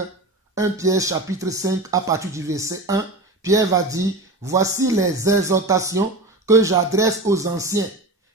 1 Pierre chapitre 5 à partir du verset 1, Pierre va dire, voici les exhortations que j'adresse aux anciens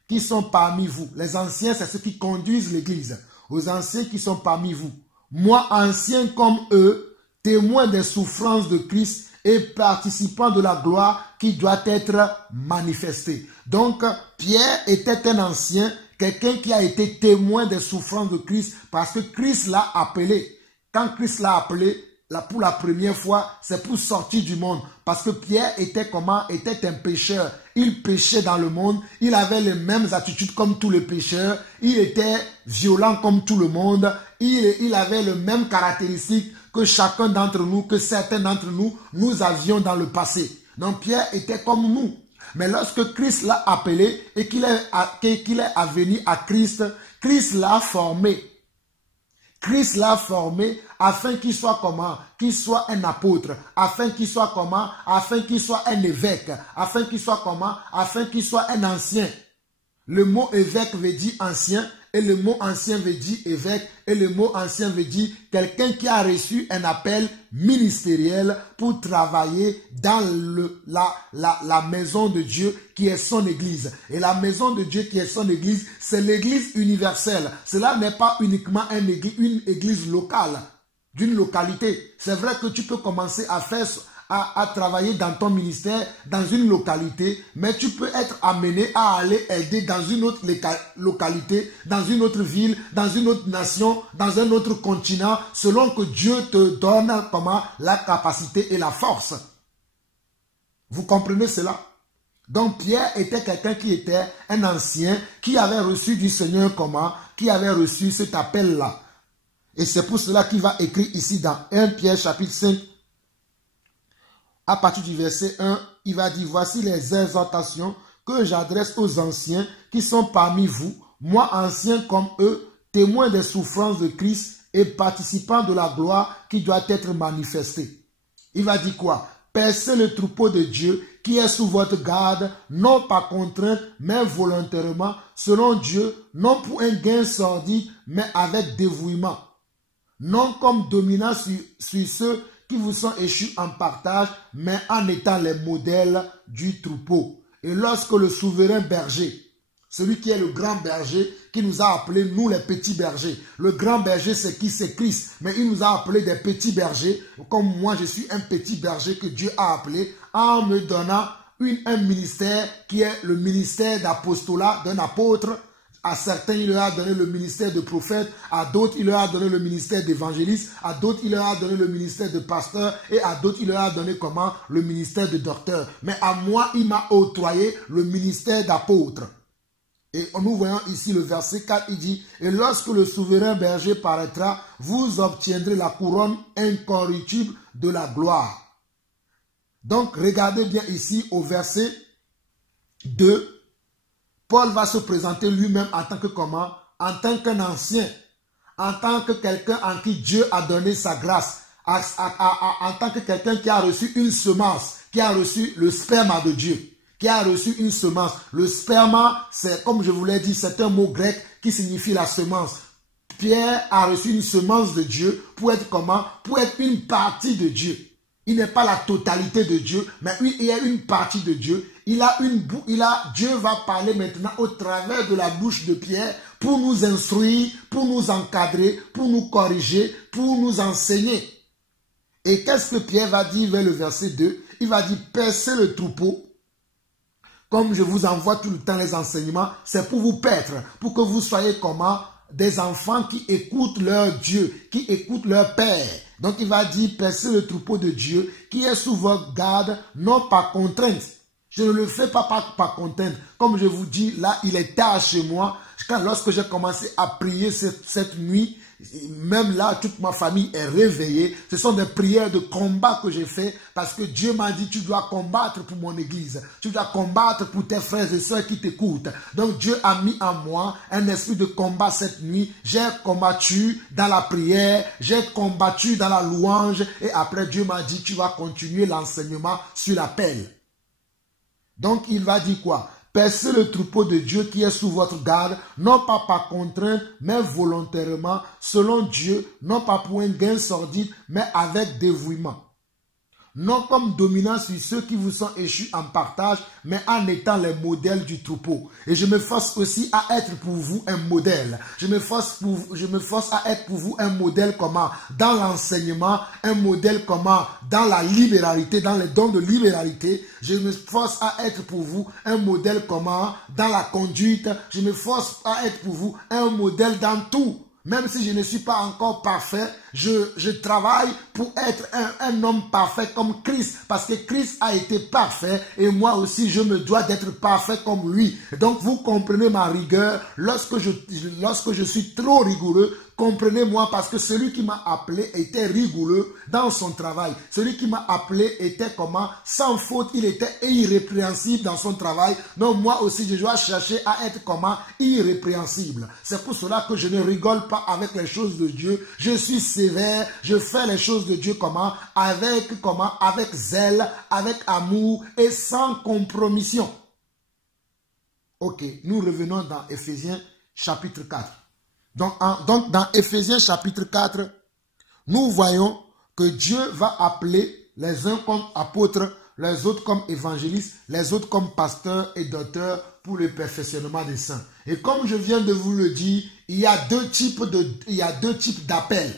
qui sont parmi vous. Les anciens, c'est ceux qui conduisent l'église. Aux anciens qui sont parmi vous. Moi, ancien comme eux, témoin des souffrances de Christ et participant de la gloire qui doit être manifestée. Donc, Pierre était un ancien, quelqu'un qui a été témoin des souffrances de Christ parce que Christ l'a appelé. Quand Christ l'a appelé, pour la première fois, c'est pour sortir du monde. Parce que Pierre était comment? Était un pécheur. Il péchait dans le monde. Il avait les mêmes attitudes comme tous les pécheurs. Il était violent comme tout le monde. Il avait les mêmes caractéristiques que chacun d'entre nous, que certains d'entre nous, nous avions dans le passé. Donc Pierre était comme nous. Mais lorsque Christ l'a appelé et qu'il est venu à Christ, Christ l'a formé. Christ l'a formé afin qu'il soit comment? Qu'il soit un apôtre. Afin qu'il soit comment? Afin qu'il soit un évêque. Afin qu'il soit comment? Afin qu'il soit un ancien. Le mot évêque veut dire ancien et le mot ancien veut dire évêque et le mot ancien veut dire quelqu'un qui a reçu un appel ministériel pour travailler dans la maison de Dieu qui est son église. Et la maison de Dieu qui est son église, c'est l'église universelle. Cela n'est pas uniquement une église locale, d'une localité. C'est vrai que tu peux commencer à travailler dans ton ministère, dans une localité, mais tu peux être amené à aller aider dans une autre localité, dans une autre ville, dans une autre nation, dans un autre continent, selon que Dieu te donne comment la capacité et la force. Vous comprenez cela? Donc Pierre était quelqu'un qui était un ancien, qui avait reçu du Seigneur comment? Qui avait reçu cet appel-là. Et c'est pour cela qu'il va écrire ici dans 1 Pierre chapitre 5, à partir du verset 1, il va dire, voici les exhortations que j'adresse aux anciens qui sont parmi vous, moi ancien comme eux, témoins des souffrances de Christ et participants de la gloire qui doit être manifestée. Il va dire quoi? Percez le troupeau de Dieu qui est sous votre garde, non par contrainte, mais volontairement, selon Dieu, non pour un gain sordide, mais avec dévouement. Non comme dominant sur ceux qui vous sont échus en partage, mais en étant les modèles du troupeau. Et lorsque le souverain berger, celui qui est le grand berger, qui nous a appelés, nous les petits bergers. Le grand berger, c'est qui? C'est Christ. Mais il nous a appelés des petits bergers, comme moi je suis un petit berger que Dieu a appelé, en me donnant un ministère qui est le ministère d'apostolat d'un apôtre. À certains, il leur a donné le ministère de prophète. À d'autres, il leur a donné le ministère d'évangéliste. À d'autres, il leur a donné le ministère de pasteur. Et à d'autres, il leur a donné comment? Le ministère de docteur. Mais à moi, il m'a octroyé le ministère d'apôtre. Et nous voyons ici le verset 4, il dit, « Et lorsque le souverain berger paraîtra, vous obtiendrez la couronne incorruptible de la gloire. » Donc, regardez bien ici au verset 2, Paul va se présenter lui-même en tant que comment? En tant qu'un ancien, en tant que quelqu'un en qui Dieu a donné sa grâce, en tant que quelqu'un qui a reçu une semence, qui a reçu le sperma de Dieu, qui a reçu une semence. Le sperma, c'est, comme je vous l'ai dit, c'est un mot grec qui signifie la semence. Pierre a reçu une semence de Dieu pour être comment? Pour être une partie de Dieu. Il n'est pas la totalité de Dieu, mais il y a une partie de Dieu. Dieu va parler maintenant au travers de la bouche de Pierre pour nous instruire, pour nous encadrer, pour nous corriger, pour nous enseigner. Et qu'est-ce que Pierre va dire vers le verset 2? Il va dire, paissez le troupeau. Comme je vous envoie tout le temps les enseignements, c'est pour vous paître, pour que vous soyez comment? Des enfants qui écoutent leur Dieu, qui écoutent leur Père. Donc il va dire, paissez le troupeau de Dieu qui est sous votre garde, non par contrainte. Je ne le fais pas par contrainte. Comme je vous dis, là, il est tard chez moi. Lorsque j'ai commencé à prier cette nuit, même là, toute ma famille est réveillée. Ce sont des prières de combat que j'ai fait parce que Dieu m'a dit, tu dois combattre pour mon église. Tu dois combattre pour tes frères et sœurs qui t'écoutent. Donc Dieu a mis en moi un esprit de combat cette nuit. J'ai combattu dans la prière, j'ai combattu dans la louange et après Dieu m'a dit, tu vas continuer l'enseignement sur l'appel. Donc il va dire quoi? Paissez le troupeau de Dieu qui est sous votre garde, non pas par contrainte, mais volontairement, selon Dieu, non pas pour un gain sordide, mais avec dévouement. Non comme dominant sur ceux qui vous sont échus en partage, mais en étant les modèles du troupeau. Et je me force aussi à être pour vous un modèle. Je me force à être pour vous un modèle comment? Dans l'enseignement, un modèle comment? Dans la libéralité, dans les dons de libéralité. Je me force à être pour vous un modèle comment? Dans la conduite. Je me force à être pour vous un modèle dans tout. Même si je ne suis pas encore parfait, je travaille pour être un homme parfait comme Christ. Parce que Christ a été parfait et moi aussi je me dois d'être parfait comme lui. Donc vous comprenez ma rigueur. Lorsque je suis trop rigoureux, comprenez-moi parce que celui qui m'a appelé était rigoureux dans son travail. Celui qui m'a appelé était comment? Sans faute, il était irrépréhensible dans son travail. Donc moi aussi je dois chercher à être comment? Irrépréhensible. C'est pour cela que je ne rigole pas avec les choses de Dieu. Je suis sévère, je fais les choses de Dieu comment? Avec zèle, avec amour et sans compromission. Ok, nous revenons dans Éphésiens chapitre 4. Donc dans Éphésiens chapitre 4, nous voyons que Dieu va appeler les uns comme apôtres, les autres comme évangélistes, les autres comme pasteurs et docteurs pour le perfectionnement des saints. Et comme je viens de vous le dire, il y a deux types d'appels.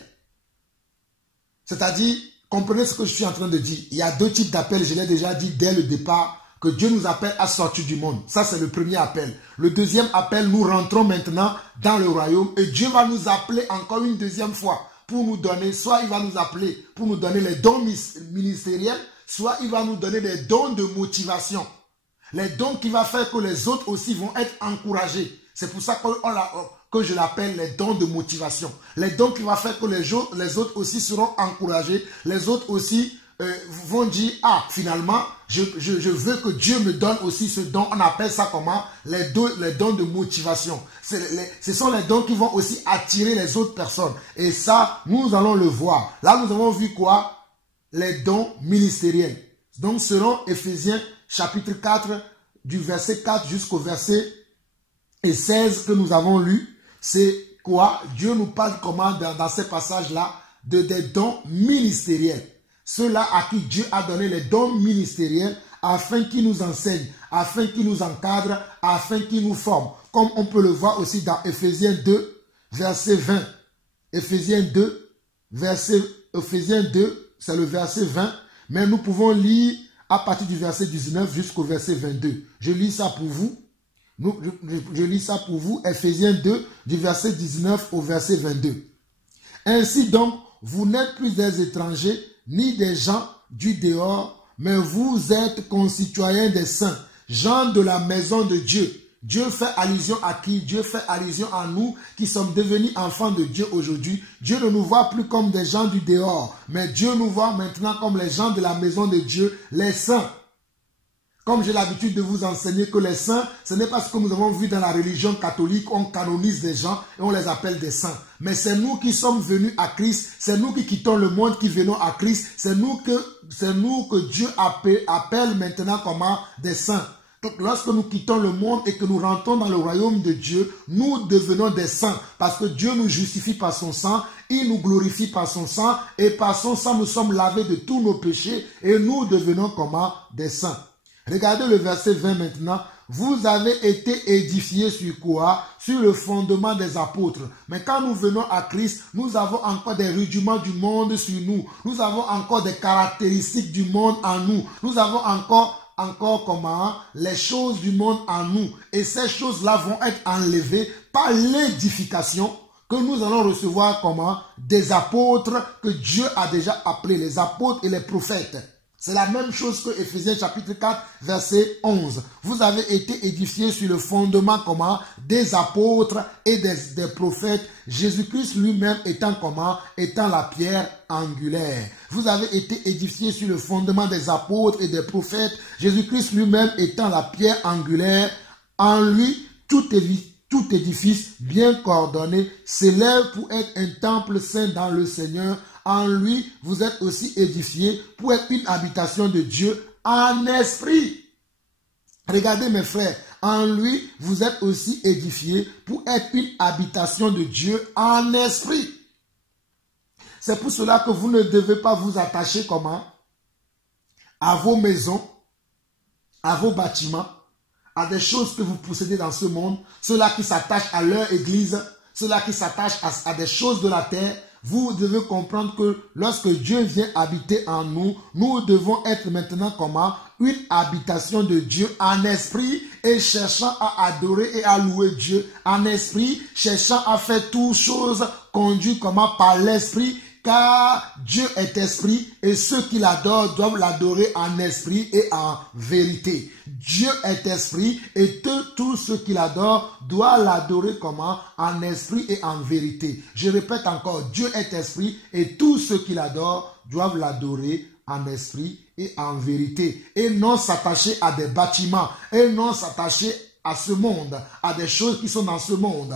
C'est-à-dire, comprenez ce que je suis en train de dire. Il y a deux types d'appels, je l'ai déjà dit dès le départ, que Dieu nous appelle à sortir du monde. Ça, c'est le premier appel. Le deuxième appel, nous rentrons maintenant dans le royaume et Dieu va nous appeler encore une deuxième fois pour nous donner, soit il va nous appeler pour nous donner les dons ministériels, soit il va nous donner des dons de motivation. Les dons qui vont faire que les autres aussi vont être encouragés. C'est pour ça que je l'appelle les dons de motivation. Les dons qui vont faire que les autres aussi seront encouragés. Les autres aussi vont dire, ah, finalement, je veux que Dieu me donne aussi ce don. On appelle ça comment? Les dons de motivation. Ce sont les dons qui vont aussi attirer les autres personnes. Et ça, nous allons le voir. Là, nous avons vu quoi? Les dons ministériels. Donc, selon Éphésiens chapitre 4, du verset 4 jusqu'au verset 16 que nous avons lu, c'est quoi? Dieu nous parle comment dans ces passages-là des dons ministériels. Ceux-là à qui Dieu a donné les dons ministériels afin qu'ils nous enseignent, afin qu'ils nous encadrent, afin qu'ils nous forment. Comme on peut le voir aussi dans Éphésiens 2, verset 20. Éphésiens 2, c'est le verset 20. Mais nous pouvons lire à partir du verset 19 jusqu'au verset 22. Je lis ça pour vous. Je lis ça pour vous. Éphésiens 2, du verset 19 au verset 22. Ainsi donc, vous n'êtes plus des étrangers, ni des gens du dehors, mais vous êtes concitoyens des saints, gens de la maison de Dieu, Dieu fait allusion à qui? Dieu fait allusion à nous qui sommes devenus enfants de Dieu aujourd'hui. Dieu ne nous voit plus comme des gens du dehors, mais Dieu nous voit maintenant comme les gens de la maison de Dieu, les saints. Comme j'ai l'habitude de vous enseigner que les saints, ce n'est pas ce que nous avons vu dans la religion catholique, on canonise des gens et on les appelle des saints. Mais c'est nous qui sommes venus à Christ, c'est nous qui quittons le monde, qui venons à Christ, c'est nous que Dieu appelle maintenant comment des saints. Donc lorsque nous quittons le monde et que nous rentrons dans le royaume de Dieu, nous devenons des saints parce que Dieu nous justifie par son sang, il nous glorifie par son sang et par son sang nous sommes lavés de tous nos péchés et nous devenons comment? Des saints. Regardez le verset 20 maintenant. Vous avez été édifiés sur quoi? Sur le fondement des apôtres. Mais quand nous venons à Christ, nous avons encore des rudiments du monde sur nous. Nous avons encore des caractéristiques du monde en nous. Nous avons encore comment? Les choses du monde en nous. Et ces choses-là vont être enlevées par l'édification que nous allons recevoir comment? Des apôtres que Dieu a déjà appelés, les apôtres et les prophètes. C'est la même chose que Éphésiens chapitre 4, verset 11. Vous avez été édifiés sur le fondement comment? Des apôtres et des prophètes. Jésus-Christ lui-même étant comment? Étant la pierre angulaire. Vous avez été édifiés sur le fondement des apôtres et des prophètes. Jésus-Christ lui-même étant la pierre angulaire. En lui, tout édifice bien coordonné s'élève pour être un temple saint dans le Seigneur. En lui, vous êtes aussi édifiés pour être une habitation de Dieu en esprit. Regardez mes frères, en lui, vous êtes aussi édifiés pour être une habitation de Dieu en esprit. C'est pour cela que vous ne devez pas vous attacher comment? À vos maisons, à vos bâtiments, à des choses que vous possédez dans ce monde, ceux-là qui s'attachent à leur église, ceux-là qui s'attachent à des choses de la terre. Vous devez comprendre que lorsque Dieu vient habiter en nous, nous devons être maintenant comment? Une habitation de Dieu en esprit et cherchant à adorer et à louer Dieu en esprit, cherchant à faire toutes choses conduites comment? Par l'esprit. Car Dieu est esprit et ceux qui l'adorent doivent l'adorer en esprit et en vérité. Dieu est esprit et tous ceux qui l'adorent doivent l'adorer comment? En esprit et en vérité. Je répète encore, Dieu est esprit et tous ceux qui l'adorent doivent l'adorer en esprit et en vérité. Et non s'attacher à des bâtiments, et non s'attacher à ce monde, à des choses qui sont dans ce monde.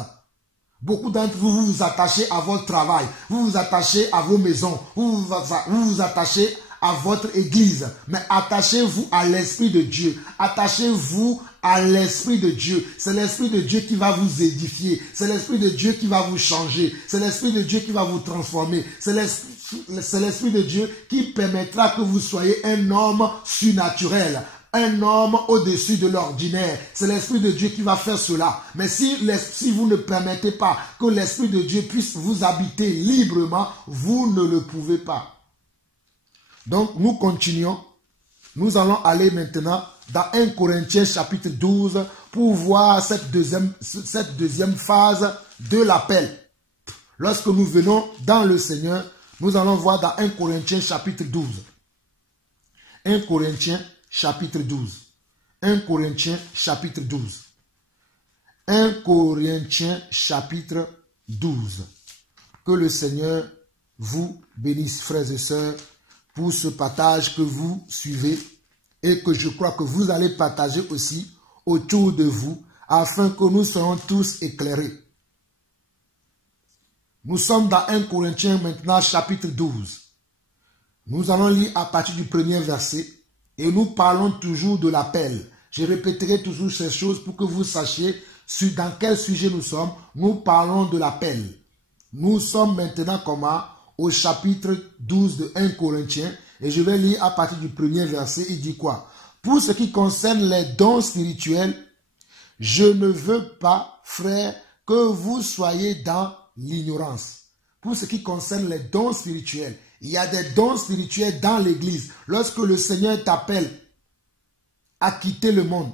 Beaucoup d'entre vous, vous vous attachez à votre travail, vous vous attachez à vos maisons, vous vous attachez à votre église. Mais attachez-vous à l'Esprit de Dieu. Attachez-vous à l'Esprit de Dieu. C'est l'Esprit de Dieu qui va vous édifier. C'est l'Esprit de Dieu qui va vous changer. C'est l'Esprit de Dieu qui va vous transformer. C'est l'Esprit de Dieu qui permettra que vous soyez un homme surnaturel. Un homme au-dessus de l'ordinaire. C'est l'Esprit de Dieu qui va faire cela. Mais si vous ne permettez pas que l'Esprit de Dieu puisse vous habiter librement, vous ne le pouvez pas. Donc, nous continuons. Nous allons aller maintenant dans 1 Corinthiens chapitre 12 pour voir cette deuxième phase de l'appel. Lorsque nous venons dans le Seigneur, nous allons voir dans 1 Corinthiens chapitre 12. 1 Corinthiens chapitre 12. 1 Corinthiens chapitre 12. 1 Corinthiens chapitre 12. Que le Seigneur vous bénisse, frères et sœurs, pour ce partage que vous suivez et que je crois que vous allez partager aussi autour de vous afin que nous soyons tous éclairés. Nous sommes dans 1 Corinthiens maintenant chapitre 12. Nous allons lire à partir du premier verset. Et nous parlons toujours de l'appel. Je répéterai toujours ces choses pour que vous sachiez dans quel sujet nous sommes. Nous parlons de l'appel. Nous sommes maintenant comment? Au chapitre 12 de 1 Corinthiens. Et je vais lire à partir du premier verset. Il dit quoi? Pour ce qui concerne les dons spirituels, je ne veux pas, frères, que vous soyez dans l'ignorance. Pour ce qui concerne les dons spirituels, il y a des dons spirituels dans l'église. Lorsque le Seigneur t'appelle à quitter le monde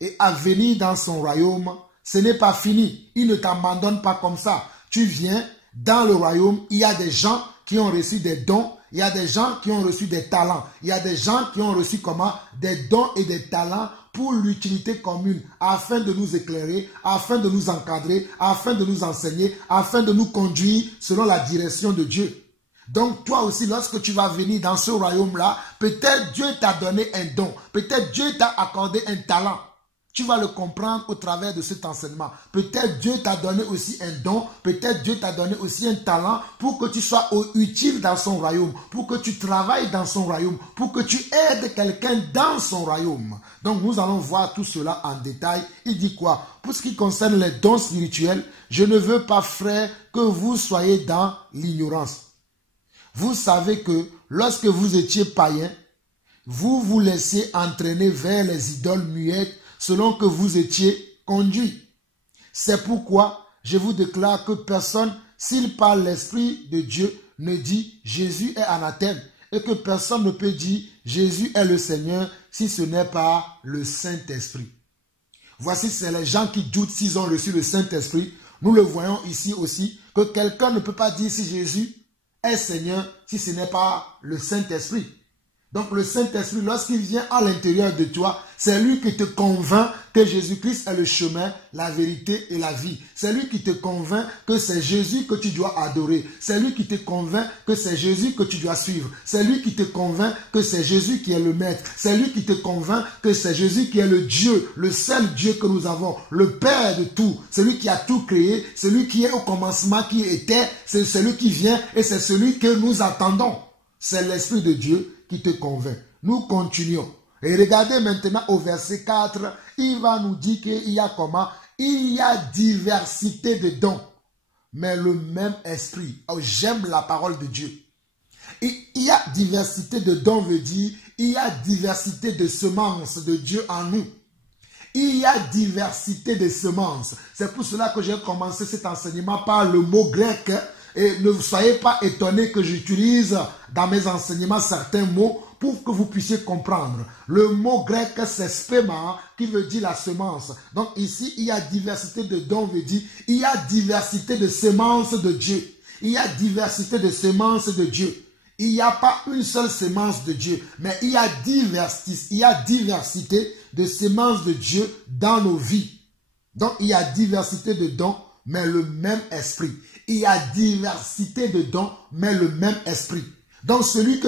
et à venir dans son royaume, ce n'est pas fini. Il ne t'abandonne pas comme ça. Tu viens dans le royaume, il y a des gens qui ont reçu des dons Il y a des gens qui ont reçu des talents. Il y a des gens qui ont reçu comment? Des dons et des talents pour l'utilité commune, afin de nous éclairer, afin de nous encadrer, afin de nous enseigner, afin de nous conduire selon la direction de Dieu. Donc toi aussi, lorsque tu vas venir dans ce royaume-là, peut-être Dieu t'a donné un don, peut-être Dieu t'a accordé un talent. Tu vas le comprendre au travers de cet enseignement. Peut-être Dieu t'a donné aussi un don, peut-être Dieu t'a donné aussi un talent pour que tu sois utile dans son royaume, pour que tu travailles dans son royaume, pour que tu aides quelqu'un dans son royaume. Donc nous allons voir tout cela en détail. Il dit quoi? Pour ce qui concerne les dons spirituels, je ne veux pas, frère, que vous soyez dans l'ignorance. Vous savez que lorsque vous étiez païen, vous vous laissiez entraîner vers les idoles muettes selon que vous étiez conduit. C'est pourquoi je vous déclare que personne, s'il parle l'Esprit de Dieu, ne dit Jésus est anathème, et que personne ne peut dire Jésus est le Seigneur si ce n'est pas le Saint-Esprit. Voici, c'est les gens qui doutent s'ils ont reçu le Saint-Esprit. Nous le voyons ici aussi, que quelqu'un ne peut pas dire si Jésus est Seigneur si ce n'est pas le Saint-Esprit. Donc le Saint-Esprit, lorsqu'il vient à l'intérieur de toi, c'est lui qui te convainc que Jésus-Christ est le chemin, la vérité et la vie. C'est lui qui te convainc que c'est Jésus que tu dois adorer. C'est lui qui te convainc que c'est Jésus que tu dois suivre. C'est lui qui te convainc que c'est Jésus qui est le Maître. C'est lui qui te convainc que c'est Jésus qui est le Dieu, le seul Dieu que nous avons, le Père de tout. Celui qui a tout créé, celui qui est au commencement, qui était, c'est celui qui vient et c'est celui que nous attendons. C'est l'Esprit de Dieu qui te convainc. Nous continuons. Et regardez maintenant au verset 4, il va nous dire qu'il y a comment? Il y a diversité de dons, mais le même esprit. Oh, j'aime la parole de Dieu. Il y a diversité de dons veut dire, il y a diversité de semences de Dieu en nous. Il y a diversité de semences. C'est pour cela que j'ai commencé cet enseignement par le mot grec. Et ne soyez pas étonnés que j'utilise dans mes enseignements certains mots pour que vous puissiez comprendre. Le mot grec, c'est spéma, qui veut dire la semence. Donc ici, il y a diversité de dons, veut dire, il y a diversité de semences de Dieu. Il y a diversité de semences de Dieu. Il n'y a pas une seule semence de Dieu, mais il y a diversité de semences de Dieu dans nos vies. Donc il y a diversité de dons, mais le même esprit. Il y a diversité de dons, mais le même esprit. Donc celui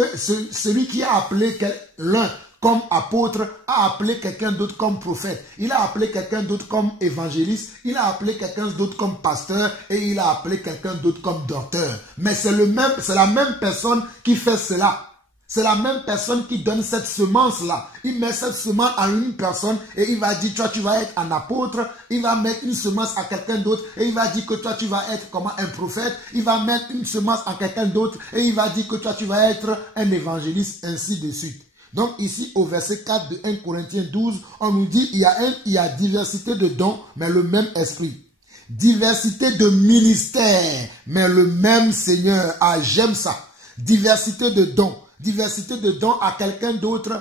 qui a appelé l'un comme apôtre a appelé quelqu'un d'autre comme prophète. Il a appelé quelqu'un d'autre comme évangéliste. Il a appelé quelqu'un d'autre comme pasteur. Et il a appelé quelqu'un d'autre comme docteur. Mais c'est la même personne qui fait cela. C'est la même personne qui donne cette semence-là. Il met cette semence à une personne et il va dire, toi, tu vas être un apôtre. Il va mettre une semence à quelqu'un d'autre et il va dire que toi, tu vas être comme un prophète. Il va mettre une semence à quelqu'un d'autre et il va dire que toi, tu vas être un évangéliste, ainsi de suite. Donc ici, au verset 4 de 1 Corinthiens 12, on nous dit, il y a diversité de dons, mais le même esprit. Diversité de ministères, mais le même Seigneur. Ah, j'aime ça. Diversité de dons. Diversité de dons à quelqu'un d'autre,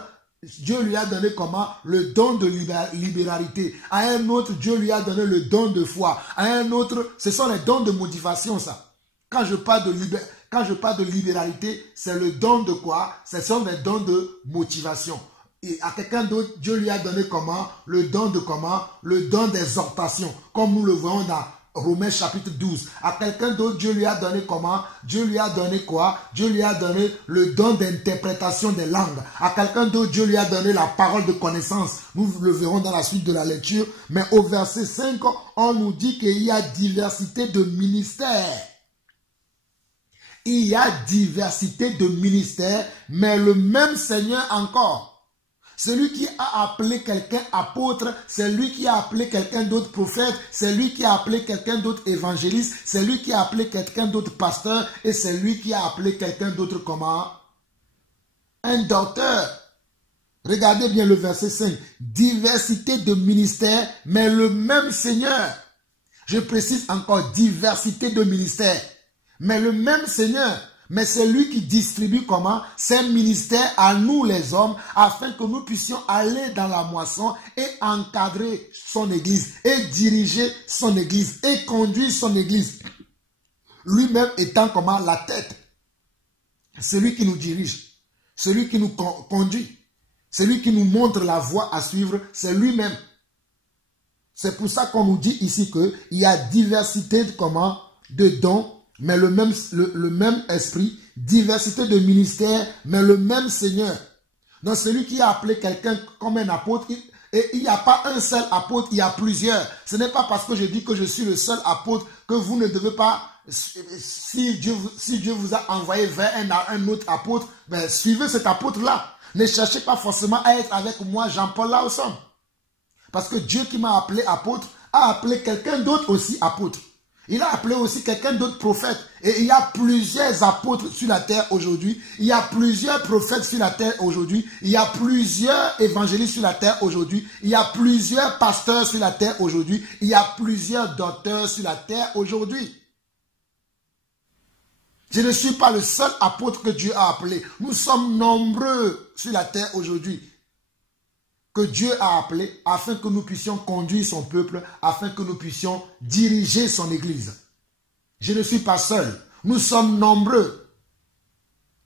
Dieu lui a donné comment? Le don de libéralité. À un autre, Dieu lui a donné le don de foi. À un autre, ce sont les dons de motivation, ça. Quand je parle de libéralité, c'est le don de quoi? Ce sont les dons de motivation. Et à quelqu'un d'autre, Dieu lui a donné comment? Le don de comment? Le don d'exhortation. Comme nous le voyons dans Romains chapitre 12. À quelqu'un d'autre, Dieu lui a donné comment? Dieu lui a donné quoi? Dieu lui a donné le don d'interprétation des langues. À quelqu'un d'autre, Dieu lui a donné la parole de connaissance. Nous le verrons dans la suite de la lecture. Mais au verset 5, on nous dit qu'il y a diversité de ministères. Il y a diversité de ministères, mais le même Seigneur encore. Celui qui a appelé quelqu'un apôtre, c'est lui qui a appelé quelqu'un d'autre prophète, c'est lui qui a appelé quelqu'un d'autre évangéliste, c'est lui qui a appelé quelqu'un d'autre pasteur, et c'est lui qui a appelé quelqu'un d'autre comment? Un docteur. Regardez bien le verset 5. Diversité de ministères, mais le même Seigneur. Je précise encore, diversité de ministères, mais le même Seigneur. Mais c'est lui qui distribue comment? Ses ministères à nous les hommes, afin que nous puissions aller dans la moisson et encadrer son église, et diriger son église, et conduire son église. Lui-même étant comment? La tête. celui qui nous dirige, celui qui nous conduit, celui qui nous montre la voie à suivre, c'est lui-même. C'est pour ça qu'on nous dit ici qu'il y a diversité de dons, mais le même esprit, diversité de ministères, mais le même Seigneur. Donc celui qui a appelé quelqu'un comme un apôtre, et il n'y a pas un seul apôtre, il y a plusieurs. Ce n'est pas parce que je dis que je suis le seul apôtre que vous ne devez pas, si Dieu vous a envoyé vers un autre apôtre, ben, suivez cet apôtre-là. Ne cherchez pas forcément à être avec moi, Jean-Paul Laosson. Parce que Dieu qui m'a appelé apôtre a appelé quelqu'un d'autre aussi apôtre. Il a appelé aussi quelqu'un d'autre prophète. Et il y a plusieurs apôtres sur la terre aujourd'hui. Il y a plusieurs prophètes sur la terre aujourd'hui. Il y a plusieurs évangélistes sur la terre aujourd'hui. Il y a plusieurs pasteurs sur la terre aujourd'hui. Il y a plusieurs docteurs sur la terre aujourd'hui. Je ne suis pas le seul apôtre que Dieu a appelé. Nous sommes nombreux sur la terre aujourd'hui que Dieu a appelé afin que nous puissions conduire son peuple, afin que nous puissions diriger son église. Je ne suis pas seul. Nous sommes nombreux.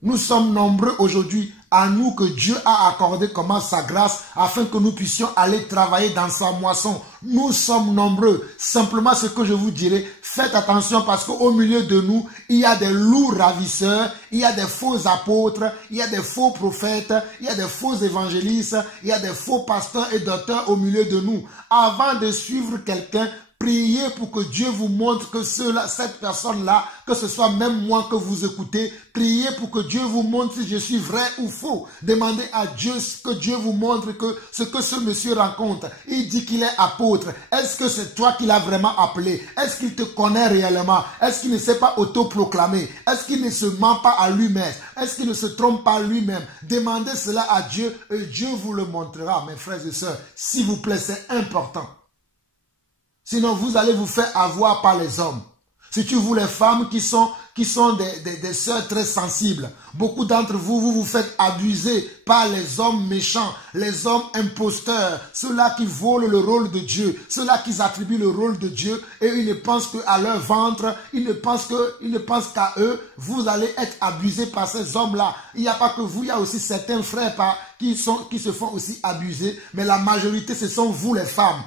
Nous sommes nombreux aujourd'hui à nous que Dieu a accordé comme sa grâce afin que nous puissions aller travailler dans sa moisson. Nous sommes nombreux. Simplement ce que je vous dirai, faites attention parce qu'au milieu de nous, il y a des loups ravisseurs, il y a des faux apôtres, il y a des faux prophètes, il y a des faux évangélistes, il y a des faux pasteurs et docteurs au milieu de nous. Avant de suivre quelqu'un, priez pour que Dieu vous montre que cette personne-là, que ce soit même moi que vous écoutez, priez pour que Dieu vous montre si je suis vrai ou faux. Demandez à Dieu que Dieu vous montre que ce que ce monsieur rencontre. Il dit qu'il est apôtre. Est-ce que c'est toi qui l'as vraiment appelé? Est-ce qu'il te connaît réellement? Est-ce qu'il ne s'est pas autoproclamé? Est-ce qu'il ne se ment pas à lui-même? Est-ce qu'il ne se trompe pas lui-même? Demandez cela à Dieu et Dieu vous le montrera, mes frères et sœurs. S'il vous plaît, c'est important. Sinon, vous allez vous faire avoir par les hommes. Si tu veux les femmes qui sont des sœurs très sensibles, beaucoup d'entre vous, vous vous faites abuser par les hommes méchants, les hommes imposteurs, ceux-là qui volent le rôle de Dieu, ceux-là qui attribuent le rôle de Dieu et ils ne pensent qu'à leur ventre, ils ne pensent qu'à eux. Vous allez être abusés par ces hommes-là. Il n'y a pas que vous, il y a aussi certains frères qui se font aussi abuser, mais la majorité, ce sont vous les femmes.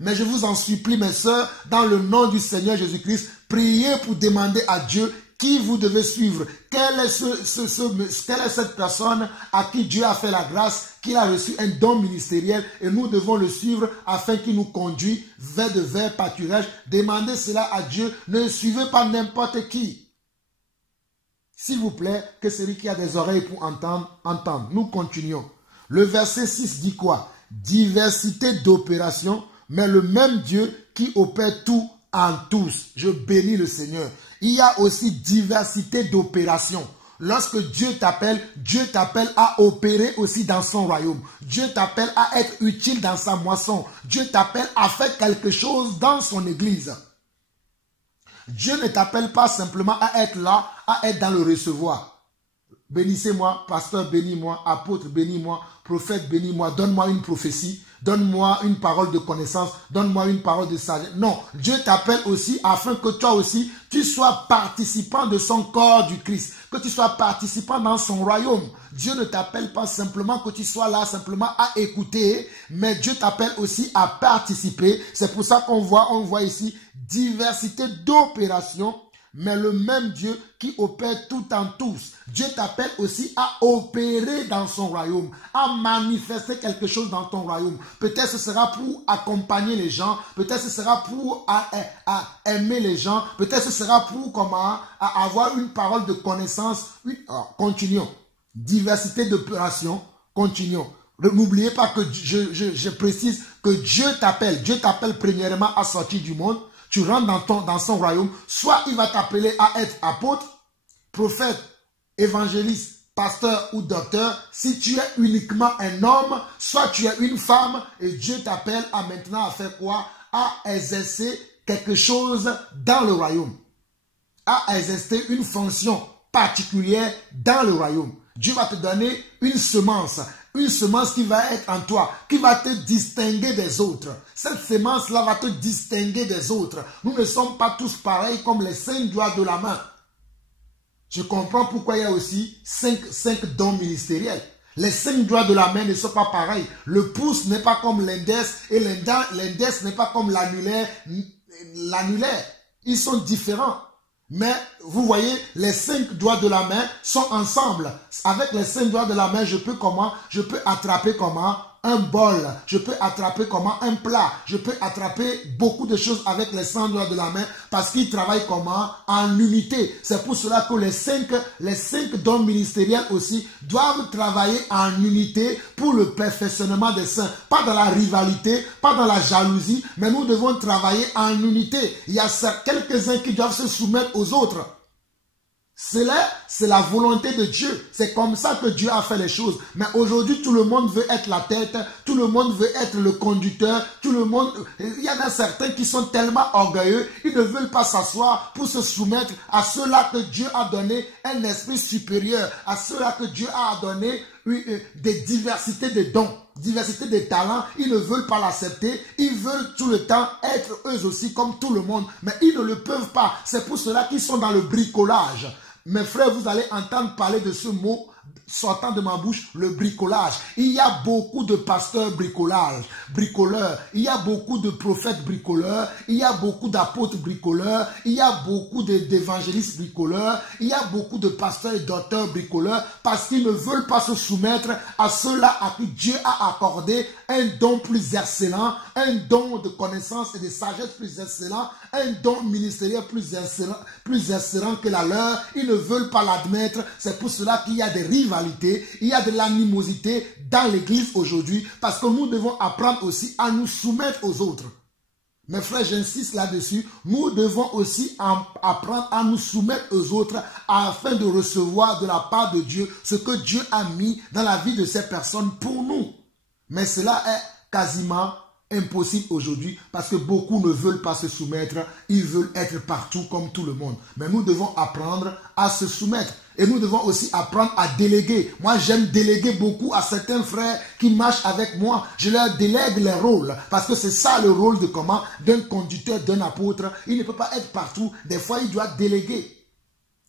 Mais je vous en supplie, mes sœurs, dans le nom du Seigneur Jésus-Christ, priez pour demander à Dieu qui vous devez suivre. Quelle est cette personne à qui Dieu a fait la grâce, qu'il a reçu un don ministériel et nous devons le suivre afin qu'il nous conduise vers de verts pâturages. Demandez cela à Dieu. Ne suivez pas n'importe qui. S'il vous plaît, que celui qui a des oreilles pour entendre, entende. Nous continuons. Le verset 6 dit quoi? Diversité d'opérations, mais le même Dieu qui opère tout en tous. Je bénis le Seigneur. Il y a aussi diversité d'opérations. Lorsque Dieu t'appelle à opérer aussi dans son royaume. Dieu t'appelle à être utile dans sa moisson. Dieu t'appelle à faire quelque chose dans son église. Dieu ne t'appelle pas simplement à être là, à être dans le recevoir. Bénissez-moi, pasteur, bénis-moi, apôtre, bénis-moi, prophète, bénis-moi, donne-moi une prophétie. Donne-moi une parole de connaissance, donne-moi une parole de sagesse. Non, Dieu t'appelle aussi afin que toi aussi, tu sois participant de son corps du Christ, que tu sois participant dans son royaume. Dieu ne t'appelle pas simplement que tu sois là simplement à écouter, mais Dieu t'appelle aussi à participer. C'est pour ça qu'on voit ici diversité d'opérations, mais le même Dieu qui opère tout en tous. Dieu t'appelle aussi à opérer dans son royaume, à manifester quelque chose dans ton royaume. Peut-être ce sera pour accompagner les gens, peut-être ce sera pour aimer les gens, peut-être ce sera pour avoir une parole de connaissance. Oui, continuons. Diversité d'opérations, continuons. N'oubliez pas que je précise que Dieu t'appelle. Dieu t'appelle premièrement à sortir du monde. Tu rentres dans son royaume, soit il va t'appeler à être apôtre, prophète, évangéliste, pasteur ou docteur. Si tu es uniquement un homme, soit tu es une femme et Dieu t'appelle à maintenant à faire quoi? À exercer quelque chose dans le royaume. À exercer une fonction particulière dans le royaume. Dieu va te donner une semence qui va être en toi, qui va te distinguer des autres. Cette semence-là va te distinguer des autres. Nous ne sommes pas tous pareils comme les 5 doigts de la main. Je comprends pourquoi il y a aussi cinq dons ministériels. Les 5 doigts de la main ne sont pas pareils. Le pouce n'est pas comme l'index et l'index n'est pas comme l'annulaire. Ils sont différents. Mais vous voyez, les 5 doigts de la main sont ensemble. Avec les 5 doigts de la main, je peux attraper un bol, je peux attraper un plat, je peux attraper beaucoup de choses avec les 5 doigts de la main parce qu'ils travaillent en unité. C'est pour cela que les cinq dons ministériels aussi doivent travailler en unité pour le perfectionnement des saints. Pas dans la rivalité, pas dans la jalousie, mais nous devons travailler en unité. Il y a quelques-uns qui doivent se soumettre aux autres. Cela, c'est la volonté de Dieu. C'est comme ça que Dieu a fait les choses. Mais aujourd'hui, tout le monde veut être la tête. Tout le monde veut être le conducteur. Il y en a certains qui sont tellement orgueilleux. Ils ne veulent pas s'asseoir pour se soumettre à ceux-là que Dieu a donné un esprit supérieur. À ceux-là que Dieu a donné des diversités de dons, diversité de talents. Ils ne veulent pas l'accepter. Ils veulent tout le temps être eux aussi comme tout le monde. Mais ils ne le peuvent pas. C'est pour cela qu'ils sont dans le bricolage. Mes frères, vous allez entendre parler de ce mot sortant de ma bouche, le bricolage. Il y a beaucoup de pasteurs bricoleurs. Il y a beaucoup de prophètes bricoleurs. Il y a beaucoup d'apôtres bricoleurs. Il y a beaucoup d'évangélistes bricoleurs. Il y a beaucoup de pasteurs et d'auteurs bricoleurs parce qu'ils ne veulent pas se soumettre à ceux-là à qui Dieu a accordé un don plus excellent, un don de connaissance et de sagesse plus excellent, un don ministériel plus excellent que la leur. Ils ne veulent pas l'admettre. C'est pour cela qu'il y a des rivalités, il y a de l'animosité dans l'église aujourd'hui parce que nous devons apprendre aussi à nous soumettre aux autres. Mes frères, j'insiste là-dessus, nous devons aussi apprendre à nous soumettre aux autres afin de recevoir de la part de Dieu ce que Dieu a mis dans la vie de ces personnes pour nous. Mais cela est quasiment impossible aujourd'hui parce que beaucoup ne veulent pas se soumettre, ils veulent être partout comme tout le monde. Mais nous devons apprendre à se soumettre et nous devons aussi apprendre à déléguer. Moi, j'aime déléguer beaucoup à certains frères qui marchent avec moi. Je leur délègue les rôles parce que c'est ça le rôle d'un conducteur, d'un apôtre. Il ne peut pas être partout. Des fois, il doit déléguer.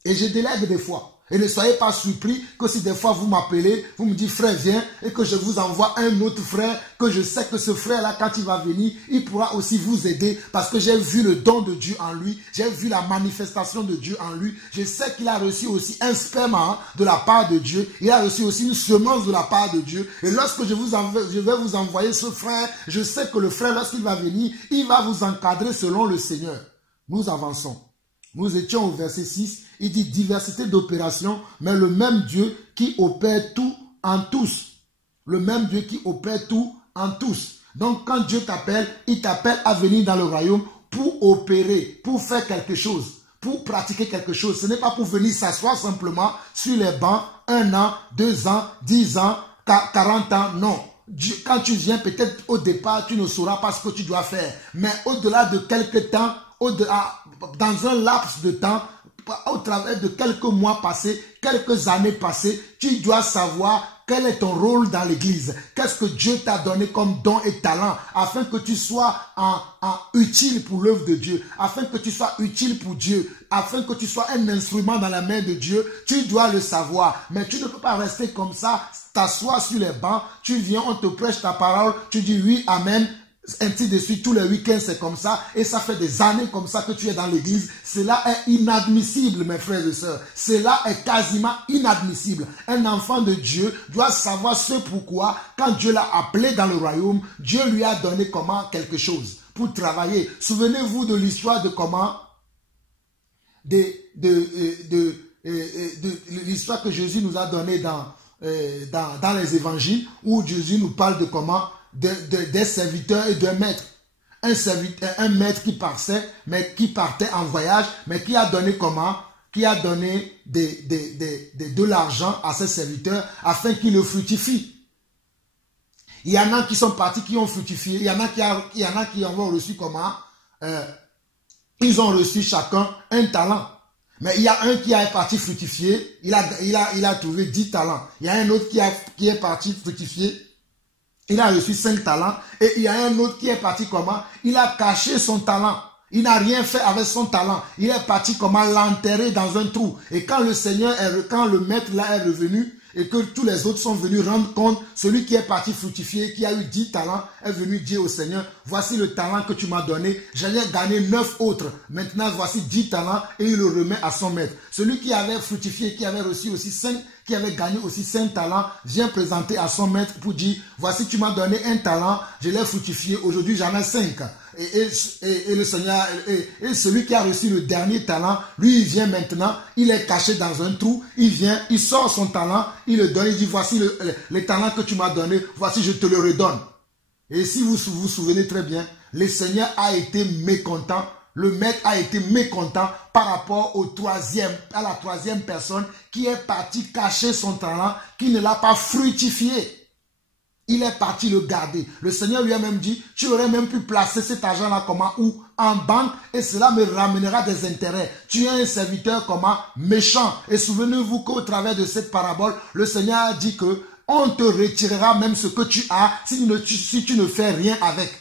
Et je délègue des fois. Et ne soyez pas surpris que si des fois vous m'appelez, vous me dites frère viens et que je vous envoie un autre frère, que je sais que ce frère-là quand il va venir, il pourra aussi vous aider parce que j'ai vu le don de Dieu en lui, j'ai vu la manifestation de Dieu en lui, je sais qu'il a reçu aussi un sperme de la part de Dieu, il a reçu aussi une semence de la part de Dieu et lorsque je vais vous envoyer ce frère, je sais que le frère lorsqu'il va venir, il va vous encadrer selon le Seigneur. Nous avançons. Nous étions au verset 6, il dit diversité d'opérations, mais le même Dieu qui opère tout en tous. Le même Dieu qui opère tout en tous. Donc quand Dieu t'appelle, il t'appelle à venir dans le royaume pour opérer, pour faire quelque chose, pour pratiquer quelque chose. Ce n'est pas pour venir s'asseoir simplement sur les bancs, 1 an, 2 ans, 10 ans, 40 ans, non. Quand tu viens, peut-être au départ, tu ne sauras pas ce que tu dois faire. Mais au-delà de quelques temps, dans un laps de temps, au travers de quelques mois passés, quelques années passées, tu dois savoir quel est ton rôle dans l'église. Qu'est-ce que Dieu t'a donné comme don et talent afin que tu sois utile pour l'œuvre de Dieu, afin que tu sois utile pour Dieu, afin que tu sois un instrument dans la main de Dieu. Tu dois le savoir. Mais tu ne peux pas rester comme ça, t'asseoir sur les bancs, tu viens, on te prêche ta parole, tu dis oui, amen. Ainsi de suite, tous les week-ends c'est comme ça et ça fait des années comme ça que tu es dans l'église. Cela est inadmissible mes frères et sœurs. Cela est quasiment inadmissible. Un enfant de Dieu doit savoir ce pourquoi quand Dieu l'a appelé dans le royaume, Dieu lui a donné quelque chose pour travailler. Souvenez-vous de l'histoire de l'histoire que Jésus nous a donnée dans les évangiles où Jésus nous parle de des serviteurs et d'un maître. Un maître qui partait en voyage, mais qui a donné de l'argent à ses serviteurs afin qu'ils le fructifient. Il y en a qui sont partis, qui ont fructifié. Il y en a qui ont reçu ils ont reçu chacun un talent. Mais il y a un qui est parti fructifier, il a trouvé 10 talents. Il y a un autre qui est parti fructifier, il a reçu 5 talents. Et il y a un autre qui est parti il a caché son talent. Il n'a rien fait avec son talent. Il est parti comment l'enterrer dans un trou. Et quand le maître là est revenu, et que tous les autres sont venus rendre compte, celui qui est parti fructifier, qui a eu 10 talents, est venu dire au Seigneur, voici le talent que tu m'as donné, j'en ai gagné 9 autres, maintenant voici 10 talents, et il le remet à son maître. Celui qui avait fructifié, qui avait reçu aussi 5, qui avait gagné aussi 5 talents, vient présenter à son maître pour dire, voici tu m'as donné un talent, je l'ai fructifié, aujourd'hui j'en ai 5. Et le Seigneur, et celui qui a reçu le dernier talent, lui il vient maintenant, il est caché dans un trou, il vient, il sort son talent, il le donne, il dit voici le talent que tu m'as donné, voici je te le redonne. Et si vous vous souvenez très bien, le Seigneur a été mécontent, le maître a été mécontent par rapport à la troisième personne qui est partie cacher son talent, qui ne l'a pas fructifié. Il est parti le garder. Le Seigneur lui a même dit, tu aurais même pu placer cet argent-là comment ou en banque et cela me ramènera des intérêts. Tu es un serviteur comment méchant. Et souvenez-vous qu'au travers de cette parabole, le Seigneur a dit que on te retirera même ce que tu as si tu ne fais rien avec.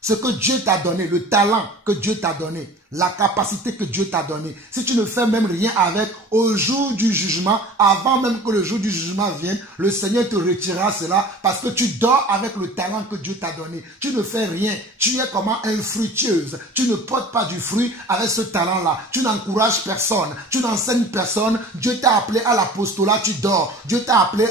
Ce que Dieu t'a donné, le talent que Dieu t'a donné, la capacité que Dieu t'a donnée. Si tu ne fais même rien avec, au jour du jugement, avant même que le jour du jugement vienne, le Seigneur te retirera cela parce que tu dors avec le talent que Dieu t'a donné. Tu ne fais rien. Tu es comment infructueuse. Tu ne portes pas du fruit avec ce talent-là. Tu n'encourages personne. Tu n'enseignes personne. Dieu t'a appelé à l'apostolat, tu dors. Dieu t'a appelé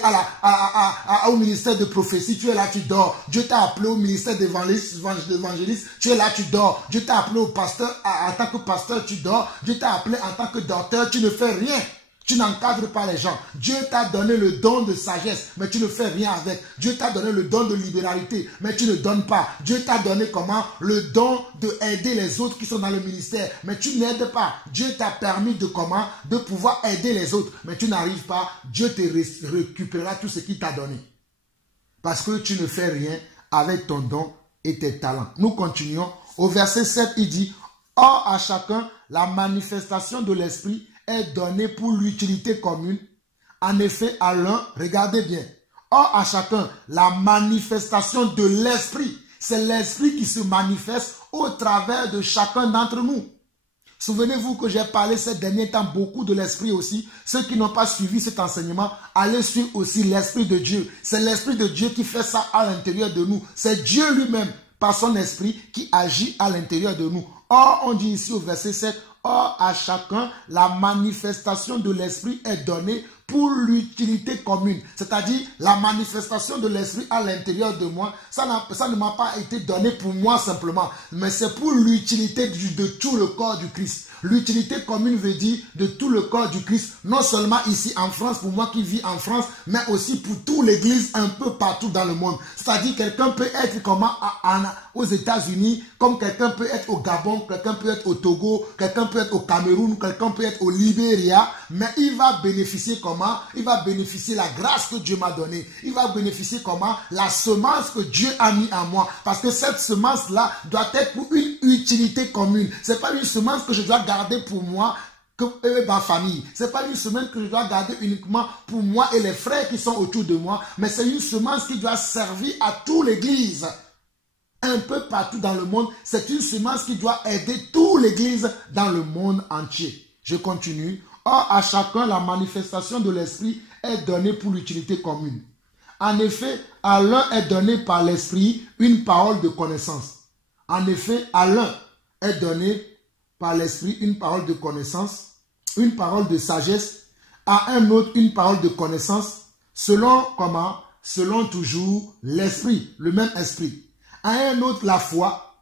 au ministère de prophétie, tu es là, tu dors. Dieu t'a appelé au ministère d'évangéliste, tu es là, tu dors. Dieu t'a appelé au pasteur, en tant que pasteur, tu dors. Dieu t'a appelé en tant que docteur, tu ne fais rien. Tu n'encadres pas les gens. Dieu t'a donné le don de sagesse, mais tu ne fais rien avec. Dieu t'a donné le don de libéralité, mais tu ne donnes pas. Dieu t'a donné comment? Le don d'aider les autres qui sont dans le ministère, mais tu n'aides pas. Dieu t'a permis de comment? De pouvoir aider les autres, mais tu n'arrives pas. Dieu te récupérera tout ce qu'il t'a donné. Parce que tu ne fais rien avec ton don et tes talents. Nous continuons. Au verset 7, il dit, « Or à chacun, la manifestation de l'esprit est donnée pour l'utilité commune. En effet, à l'un, regardez bien, or à chacun, la manifestation de l'esprit, c'est l'esprit qui se manifeste au travers de chacun d'entre nous. » Souvenez-vous que j'ai parlé ces derniers temps beaucoup de l'esprit aussi. Ceux qui n'ont pas suivi cet enseignement, allez suivre aussi l'esprit de Dieu. C'est l'esprit de Dieu qui fait ça à l'intérieur de nous. C'est Dieu lui-même, par son esprit, qui agit à l'intérieur de nous. Or, on dit ici au verset 7, « Or, à chacun, la manifestation de l'esprit est donnée pour l'utilité commune. » C'est-à-dire, la manifestation de l'esprit à l'intérieur de moi, ça ne m'a pas été donné pour moi simplement, mais c'est pour l'utilité de tout le corps du Christ. L'utilité commune veut dire de tout le corps du Christ, non seulement ici en France, pour moi qui vis en France, mais aussi pour toute l'église un peu partout dans le monde. C'est-à-dire, quelqu'un peut être comment aux États-Unis, comme quelqu'un peut être au Gabon, quelqu'un peut être au Togo, quelqu'un peut être au Cameroun, quelqu'un peut être au Libéria, mais il va bénéficier comment? Il va bénéficier la grâce que Dieu m'a donnée. Il va bénéficier comment? La semence que Dieu a mis en moi. Parce que cette semence-là doit être pour une utilité commune. Ce n'est pas une semence que je dois garder pour moi et ma famille. Ce n'est pas une semence que je dois garder uniquement pour moi et les frères qui sont autour de moi, mais c'est une semence qui doit servir à toute l'église. Un peu partout dans le monde, c'est une semence qui doit aider toute l'église dans le monde entier. Je continue. Or, à chacun, la manifestation de l'esprit est donnée pour l'utilité commune. En effet, à l'un est donnée par l'esprit une parole de connaissance. En effet, à l'un est donnée par l'esprit une parole de connaissance, une parole de sagesse, à un autre une parole de connaissance, selon comment? Selon toujours l'esprit, le même esprit. À un autre la foi.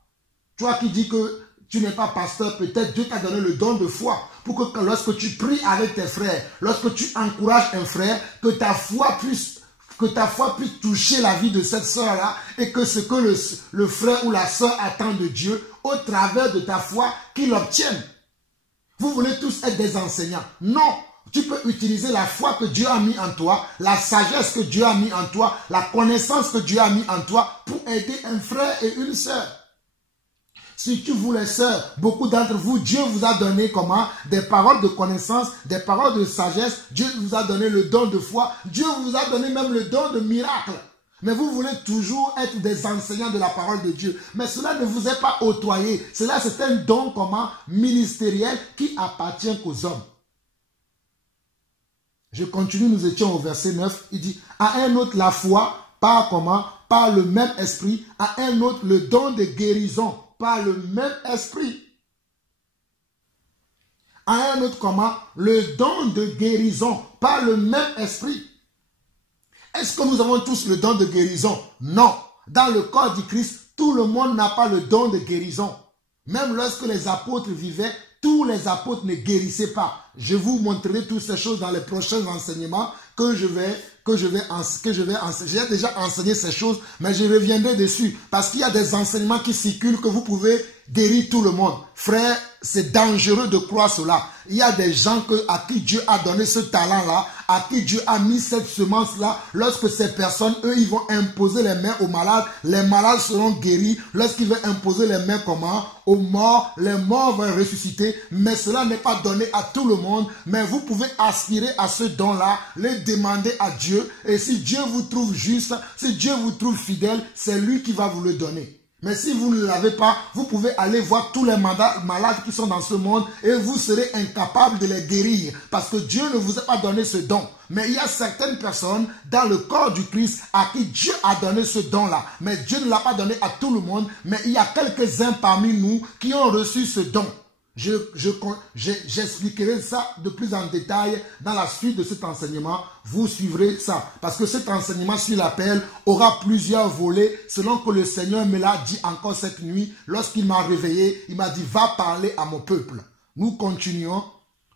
Toi qui dis que tu n'es pas pasteur, peut-être Dieu t'a donné le don de foi pour que lorsque tu pries avec tes frères, lorsque tu encourages un frère, que ta foi puisse toucher la vie de cette sœur-là et que ce que le frère ou la sœur attend de Dieu au travers de ta foi, qu'il obtienne. Vous voulez tous être des enseignants. Non, tu peux utiliser la foi que Dieu a mis en toi, la sagesse que Dieu a mis en toi, la connaissance que Dieu a mis en toi pour aider un frère et une sœur. Surtout vous les sœurs, beaucoup d'entre vous, Dieu vous a donné comment? Des paroles de connaissance, des paroles de sagesse. Dieu vous a donné le don de foi. Dieu vous a donné même le don de miracle. Mais vous voulez toujours être des enseignants de la parole de Dieu. Mais cela ne vous est pas octroyé. Cela, c'est un don comment ministériel qui appartient qu'aux hommes. Je continue, nous étions au verset 9. Il dit, à un autre la foi, par comment? Par le même esprit. À un autre le don de guérison, par le même esprit. À un autre comment? Le don de guérison, par le même esprit. Est-ce que nous avons tous le don de guérison? Non. Dans le corps du Christ, tout le monde n'a pas le don de guérison. Même lorsque les apôtres vivaient, tous les apôtres ne guérissaient pas. Je vous montrerai toutes ces choses dans les prochains enseignements que je vais enseigner. J'ai déjà enseigné ces choses, mais je reviendrai dessus. Parce qu'il y a des enseignements qui circulent que vous pouvez guérir tout le monde. Frère, c'est dangereux de croire cela. Il y a des gens à qui Dieu a donné ce talent-là, à qui Dieu a mis cette semence-là. Lorsque ces personnes, eux, ils vont imposer les mains aux malades, les malades seront guéris. Lorsqu'ils vont imposer les mains comment? Aux morts, les morts vont ressusciter. Mais cela n'est pas donné à tout le monde. Mais vous pouvez aspirer à ce don-là, le demander à Dieu. Et si Dieu vous trouve juste, si Dieu vous trouve fidèle, c'est lui qui va vous le donner. Mais si vous ne l'avez pas, vous pouvez aller voir tous les malades qui sont dans ce monde et vous serez incapable de les guérir parce que Dieu ne vous a pas donné ce don. Mais il y a certaines personnes dans le corps du Christ à qui Dieu a donné ce don-là. Mais Dieu ne l'a pas donné à tout le monde, mais il y a quelques-uns parmi nous qui ont reçu ce don. J'expliquerai ça de plus en détail dans la suite de cet enseignement. Vous suivrez ça. Parce que cet enseignement sur l'appel aura plusieurs volets selon que le Seigneur me l'a dit encore cette nuit. Lorsqu'il m'a réveillé, il m'a dit, va parler à mon peuple. Nous continuons.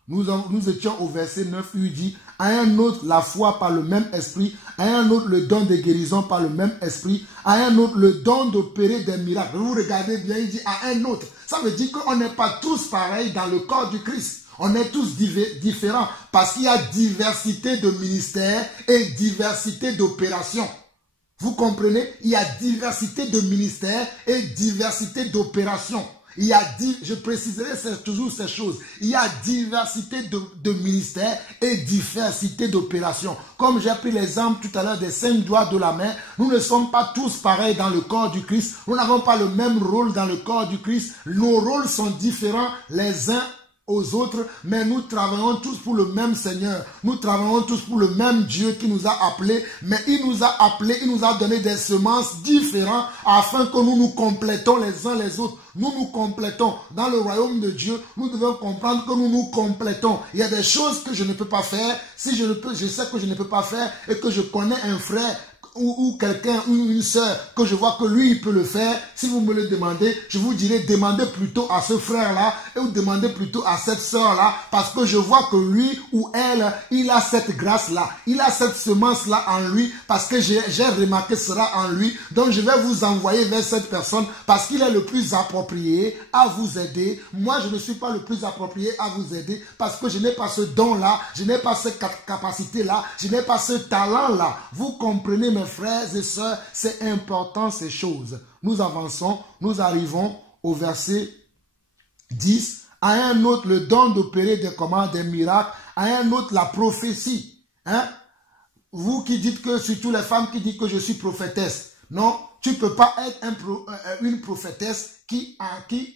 Nous étions au verset 9 où il dit, à un autre la foi par le même esprit, à un autre le don de guérison par le même esprit, à un autre le don d'opérer des miracles. Vous regardez bien, il dit à un autre. Ça veut dire qu'on n'est pas tous pareils dans le corps du Christ. On est tous différents parce qu'il y a diversité de ministères et diversité d'opérations. Vous comprenez? Il y a diversité de ministères et diversité d'opérations. Je préciserai toujours ces choses. Il y a diversité de ministères et diversité d'opérations. Comme j'ai pris l'exemple tout à l'heure des 5 doigts de la main, nous ne sommes pas tous pareils dans le corps du Christ. Nous n'avons pas le même rôle dans le corps du Christ. Nos rôles sont différents les uns aux autres, mais nous travaillons tous pour le même Seigneur. Nous travaillons tous pour le même Dieu qui nous a appelés, mais il nous a appelés, il nous a donné des semences différentes afin que nous nous complétons les uns les autres. Nous nous complétons. Dans le royaume de Dieu, nous devons comprendre que nous nous complétons. Il y a des choses que je ne peux pas faire. Si je sais que je ne peux pas faire et que je connais un frère ou quelqu'un ou une sœur que je vois que lui il peut le faire, si vous me le demandez, je vous dirai demandez plutôt à ce frère-là et vous demandez plutôt à cette sœur-là parce que je vois que lui ou elle, il a cette grâce-là, il a cette semence-là en lui parce que j'ai remarqué cela en lui. Donc je vais vous envoyer vers cette personne parce qu'il est le plus approprié à vous aider. Moi, je ne suis pas le plus approprié à vous aider parce que je n'ai pas ce don-là, je n'ai pas cette capacité-là, je n'ai pas ce talent-là. Vous comprenez, mes frères et sœurs, c'est important ces choses. Nous avançons, nous arrivons au verset 10. À un autre le don d'opérer des commandes, des miracles. À un autre la prophétie. Hein? Vous qui dites que, surtout les femmes qui disent que je suis prophétesse. Non, tu ne peux pas être une prophétesse qui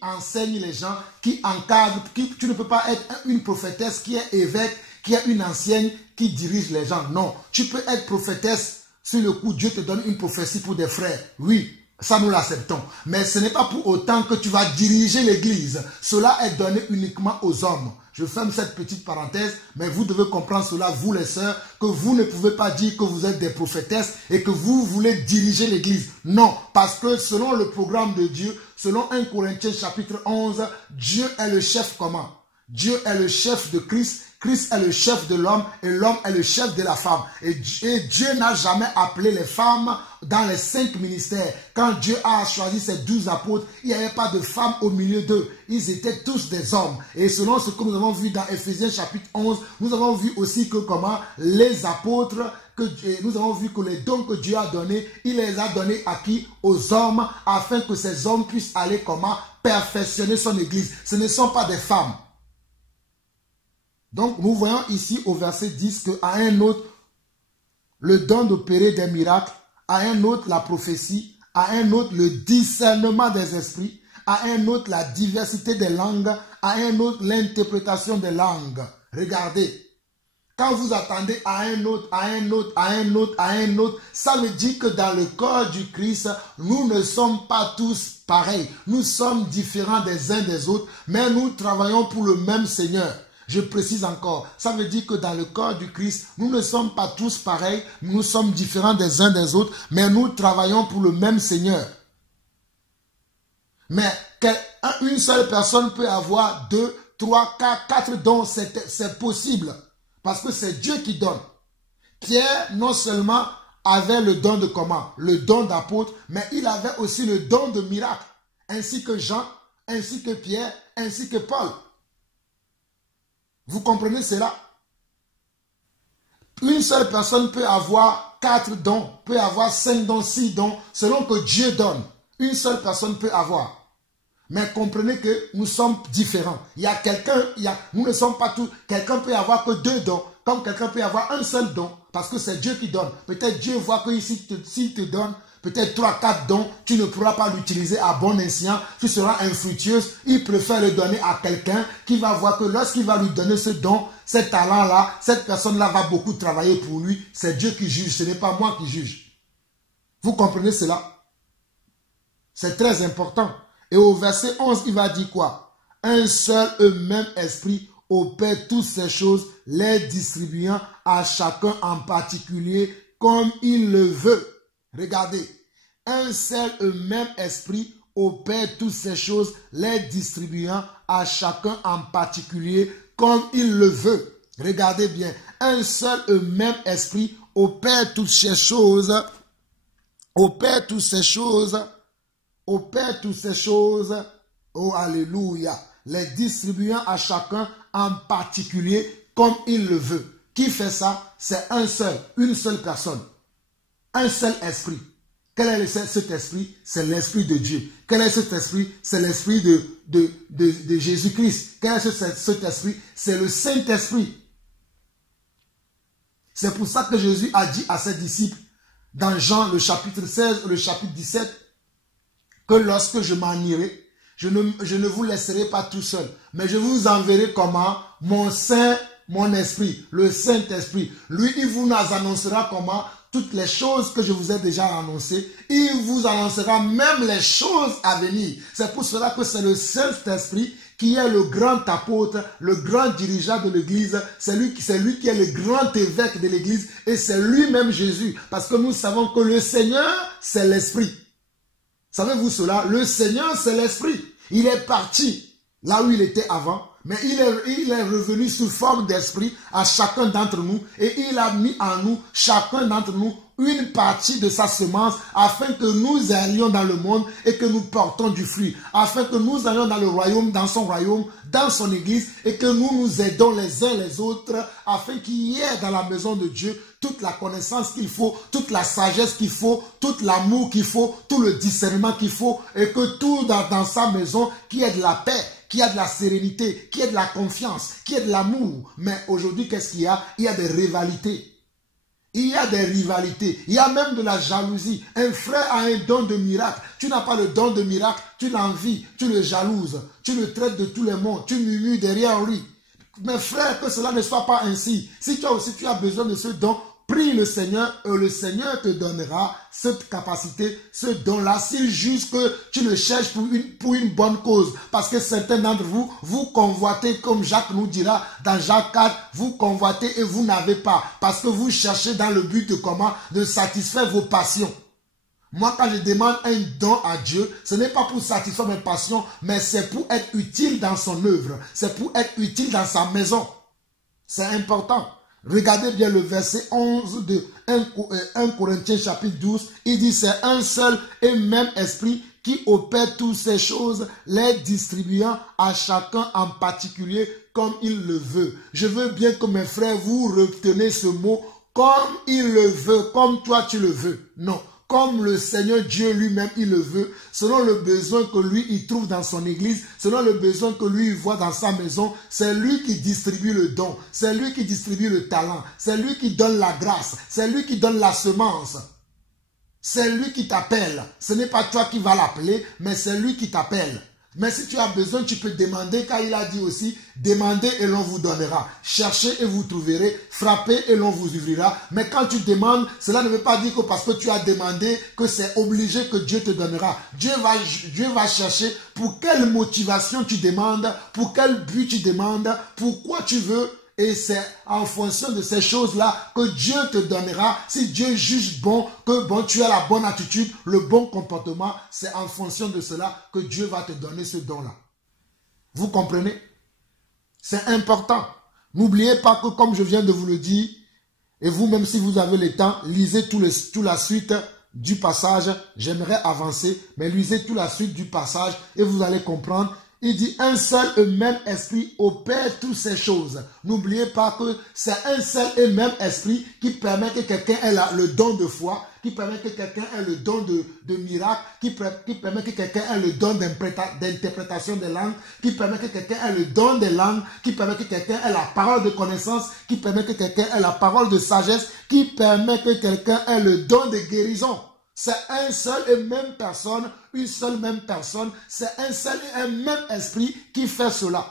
enseigne les gens, qui encadre. Tu ne peux pas être une prophétesse qui est évêque, qui est une ancienne, qui dirige les gens. Non, tu peux être prophétesse. Sur le coup, Dieu te donne une prophétie pour des frères. Oui, ça nous l'acceptons. Mais ce n'est pas pour autant que tu vas diriger l'église. Cela est donné uniquement aux hommes. Je ferme cette petite parenthèse, mais vous devez comprendre cela, vous les sœurs, que vous ne pouvez pas dire que vous êtes des prophétesses et que vous voulez diriger l'église. Non, parce que selon le programme de Dieu, selon 1 Corinthiens chapitre 11, Dieu est le chef comment? Dieu est le chef de Christ. Christ est le chef de l'homme et l'homme est le chef de la femme. Et Dieu n'a jamais appelé les femmes dans les 5 ministères. Quand Dieu a choisi ses 12 apôtres, il n'y avait pas de femmes au milieu d'eux. Ils étaient tous des hommes. Et selon ce que nous avons vu dans Éphésiens chapitre 11, nous avons vu aussi que comment les apôtres, nous avons vu que les dons que Dieu a donnés, il les a donnés à qui? Aux hommes, afin que ces hommes puissent aller comment? Perfectionner son église. Ce ne sont pas des femmes. Donc, nous voyons ici au verset 10 qu'à un autre, le don d'opérer des miracles, à un autre la prophétie, à un autre le discernement des esprits, à un autre la diversité des langues, à un autre l'interprétation des langues. Regardez, quand vous attendez à un autre, à un autre, à un autre, à un autre, ça veut dire que dans le corps du Christ, nous ne sommes pas tous pareils. Nous sommes différents des uns des autres, mais nous travaillons pour le même Seigneur. Je précise encore, ça veut dire que dans le corps du Christ, nous ne sommes pas tous pareils, nous sommes différents des uns des autres, mais nous travaillons pour le même Seigneur. Mais une seule personne peut avoir 2, 3, 4 dons, c'est possible. Parce que c'est Dieu qui donne. Pierre, non seulement avait le don de comment? Le don d'apôtre, mais il avait aussi le don de miracle. Ainsi que Jean, ainsi que Pierre, ainsi que Paul. Vous comprenez cela? Une seule personne peut avoir 4 dons, peut avoir 5 dons, 6 dons, selon que Dieu donne. Une seule personne peut avoir. Mais comprenez que nous sommes différents. Il y a quelqu'un, nous ne sommes pas tous. Quelqu'un peut avoir que 2 dons, comme quelqu'un peut avoir un seul don, parce que c'est Dieu qui donne. Peut-être Dieu voit que s'il te donne peut-être 3, 4 dons, tu ne pourras pas l'utiliser à bon escient, tu seras infructueuse. Il préfère le donner à quelqu'un qui va voir que lorsqu'il va lui donner ce don, ce talent-là, cette personne-là va beaucoup travailler pour lui. C'est Dieu qui juge, ce n'est pas moi qui juge. Vous comprenez cela? C'est très important. Et au verset 11, il va dire quoi? Un seul et même esprit opère toutes ces choses, les distribuant à chacun en particulier comme il le veut. Regardez, un seul et même esprit opère toutes ces choses, les distribuant à chacun en particulier comme il le veut. Regardez bien, un seul et même esprit opère toutes ces choses, opère toutes ces choses, oh alléluia, les distribuant à chacun en particulier comme il le veut. Qui fait ça? C'est une seule personne, un seul esprit. Quel est cet esprit? C'est l'esprit de Dieu. Quel est cet esprit? C'est l'esprit de Jésus-Christ. Quel est cet esprit? C'est le Saint-Esprit. C'est pour ça que Jésus a dit à ses disciples dans Jean le chapitre 16 et le chapitre 17 que lorsque je m'en irai, je ne vous laisserai pas tout seul, mais je vous enverrai comment? Mon esprit, le Saint-Esprit. Lui, il vous annoncera comment? Toutes les choses que je vous ai déjà annoncées. Il vous annoncera même les choses à venir. C'est pour cela que c'est le Saint-Esprit qui est le grand apôtre, le grand dirigeant de l'Église. C'est lui qui est le grand évêque de l'Église. Et c'est lui-même Jésus. Parce que nous savons que le Seigneur, c'est l'Esprit. Savez-vous cela? Le Seigneur, c'est l'Esprit. Il est parti là où il était avant, mais il est revenu sous forme d'esprit à chacun d'entre nous et il a mis en nous, chacun d'entre nous, une partie de sa semence afin que nous allions dans le monde et que nous portons du fruit, afin que nous allions dans le royaume, dans son royaume, dans son église et que nous nous aidons les uns les autres afin qu'il y ait dans la maison de Dieu toute la connaissance qu'il faut, toute la sagesse qu'il faut, tout l'amour qu'il faut, tout le discernement qu'il faut et que tout dans sa maison, qu'il y ait de la paix, qu'il y ait de la sérénité, qu'il y ait de la confiance, qu'il y ait de l'amour. Mais aujourd'hui, qu'est-ce qu'il y a? Il y a des rivalités. Il y a des rivalités. Il y a même de la jalousie. Un frère a un don de miracle. Tu n'as pas le don de miracle. Tu l'envies. Tu le jalouses. Tu le traites de tous les mots. Tu murmures derrière lui. Mais frère, que cela ne soit pas ainsi. Si toi aussi tu as besoin de ce don, prie le Seigneur et le Seigneur te donnera cette capacité, ce don-là, s'il juge que tu le cherches pour une bonne cause. Parce que certains d'entre vous, vous convoitez, comme Jacques nous dira dans Jacques 4, vous convoitez et vous n'avez pas. Parce que vous cherchez dans le but de comment? De satisfaire vos passions. Moi, quand je demande un don à Dieu, ce n'est pas pour satisfaire mes passions, mais c'est pour être utile dans son œuvre. C'est pour être utile dans sa maison. C'est important. Regardez bien le verset 11 de 1 Corinthiens chapitre 12. Il dit c'est un seul et même esprit qui opère toutes ces choses, les distribuant à chacun en particulier comme il le veut. Je veux bien que mes frères, vous retenez ce mot comme il le veut, comme toi tu le veux. Non. Comme le Seigneur Dieu lui-même, il le veut, selon le besoin que lui, il trouve dans son église, selon le besoin que lui, il voit dans sa maison, c'est lui qui distribue le don, c'est lui qui distribue le talent, c'est lui qui donne la grâce, c'est lui qui donne la semence. C'est lui qui t'appelle. Ce n'est pas toi qui vas l'appeler, mais c'est lui qui t'appelle. Mais si tu as besoin, tu peux demander, car il a dit aussi, demandez et l'on vous donnera. Cherchez et vous trouverez. Frappez et l'on vous ouvrira. Mais quand tu demandes, cela ne veut pas dire que parce que tu as demandé, que c'est obligé que Dieu te donnera. Dieu va chercher pour quelle motivation tu demandes, pour quel but tu demandes, pourquoi tu veux. Et c'est en fonction de ces choses-là que Dieu te donnera. Si Dieu juge bon, que bon, tu as la bonne attitude, le bon comportement, c'est en fonction de cela que Dieu va te donner ce don-là. Vous comprenez? C'est important. N'oubliez pas que comme je viens de vous le dire, et vous, même si vous avez le temps, lisez toute la suite du passage. J'aimerais avancer, mais lisez toute la suite du passage et vous allez comprendre. Il dit un seul et même esprit opère toutes ces choses. N'oubliez pas que c'est un seul et même esprit qui permet que quelqu'un ait le don de foi, qui permet que quelqu'un ait le don de miracle, qui permet que quelqu'un ait le don d'interprétation des langues, qui permet que quelqu'un ait le don des langues, qui permet que quelqu'un ait la parole de connaissance, qui permet que quelqu'un ait la parole de sagesse, qui permet que quelqu'un ait le don de guérison. C'est un seul et même personne, une seule même personne, c'est un seul et un même esprit qui fait cela.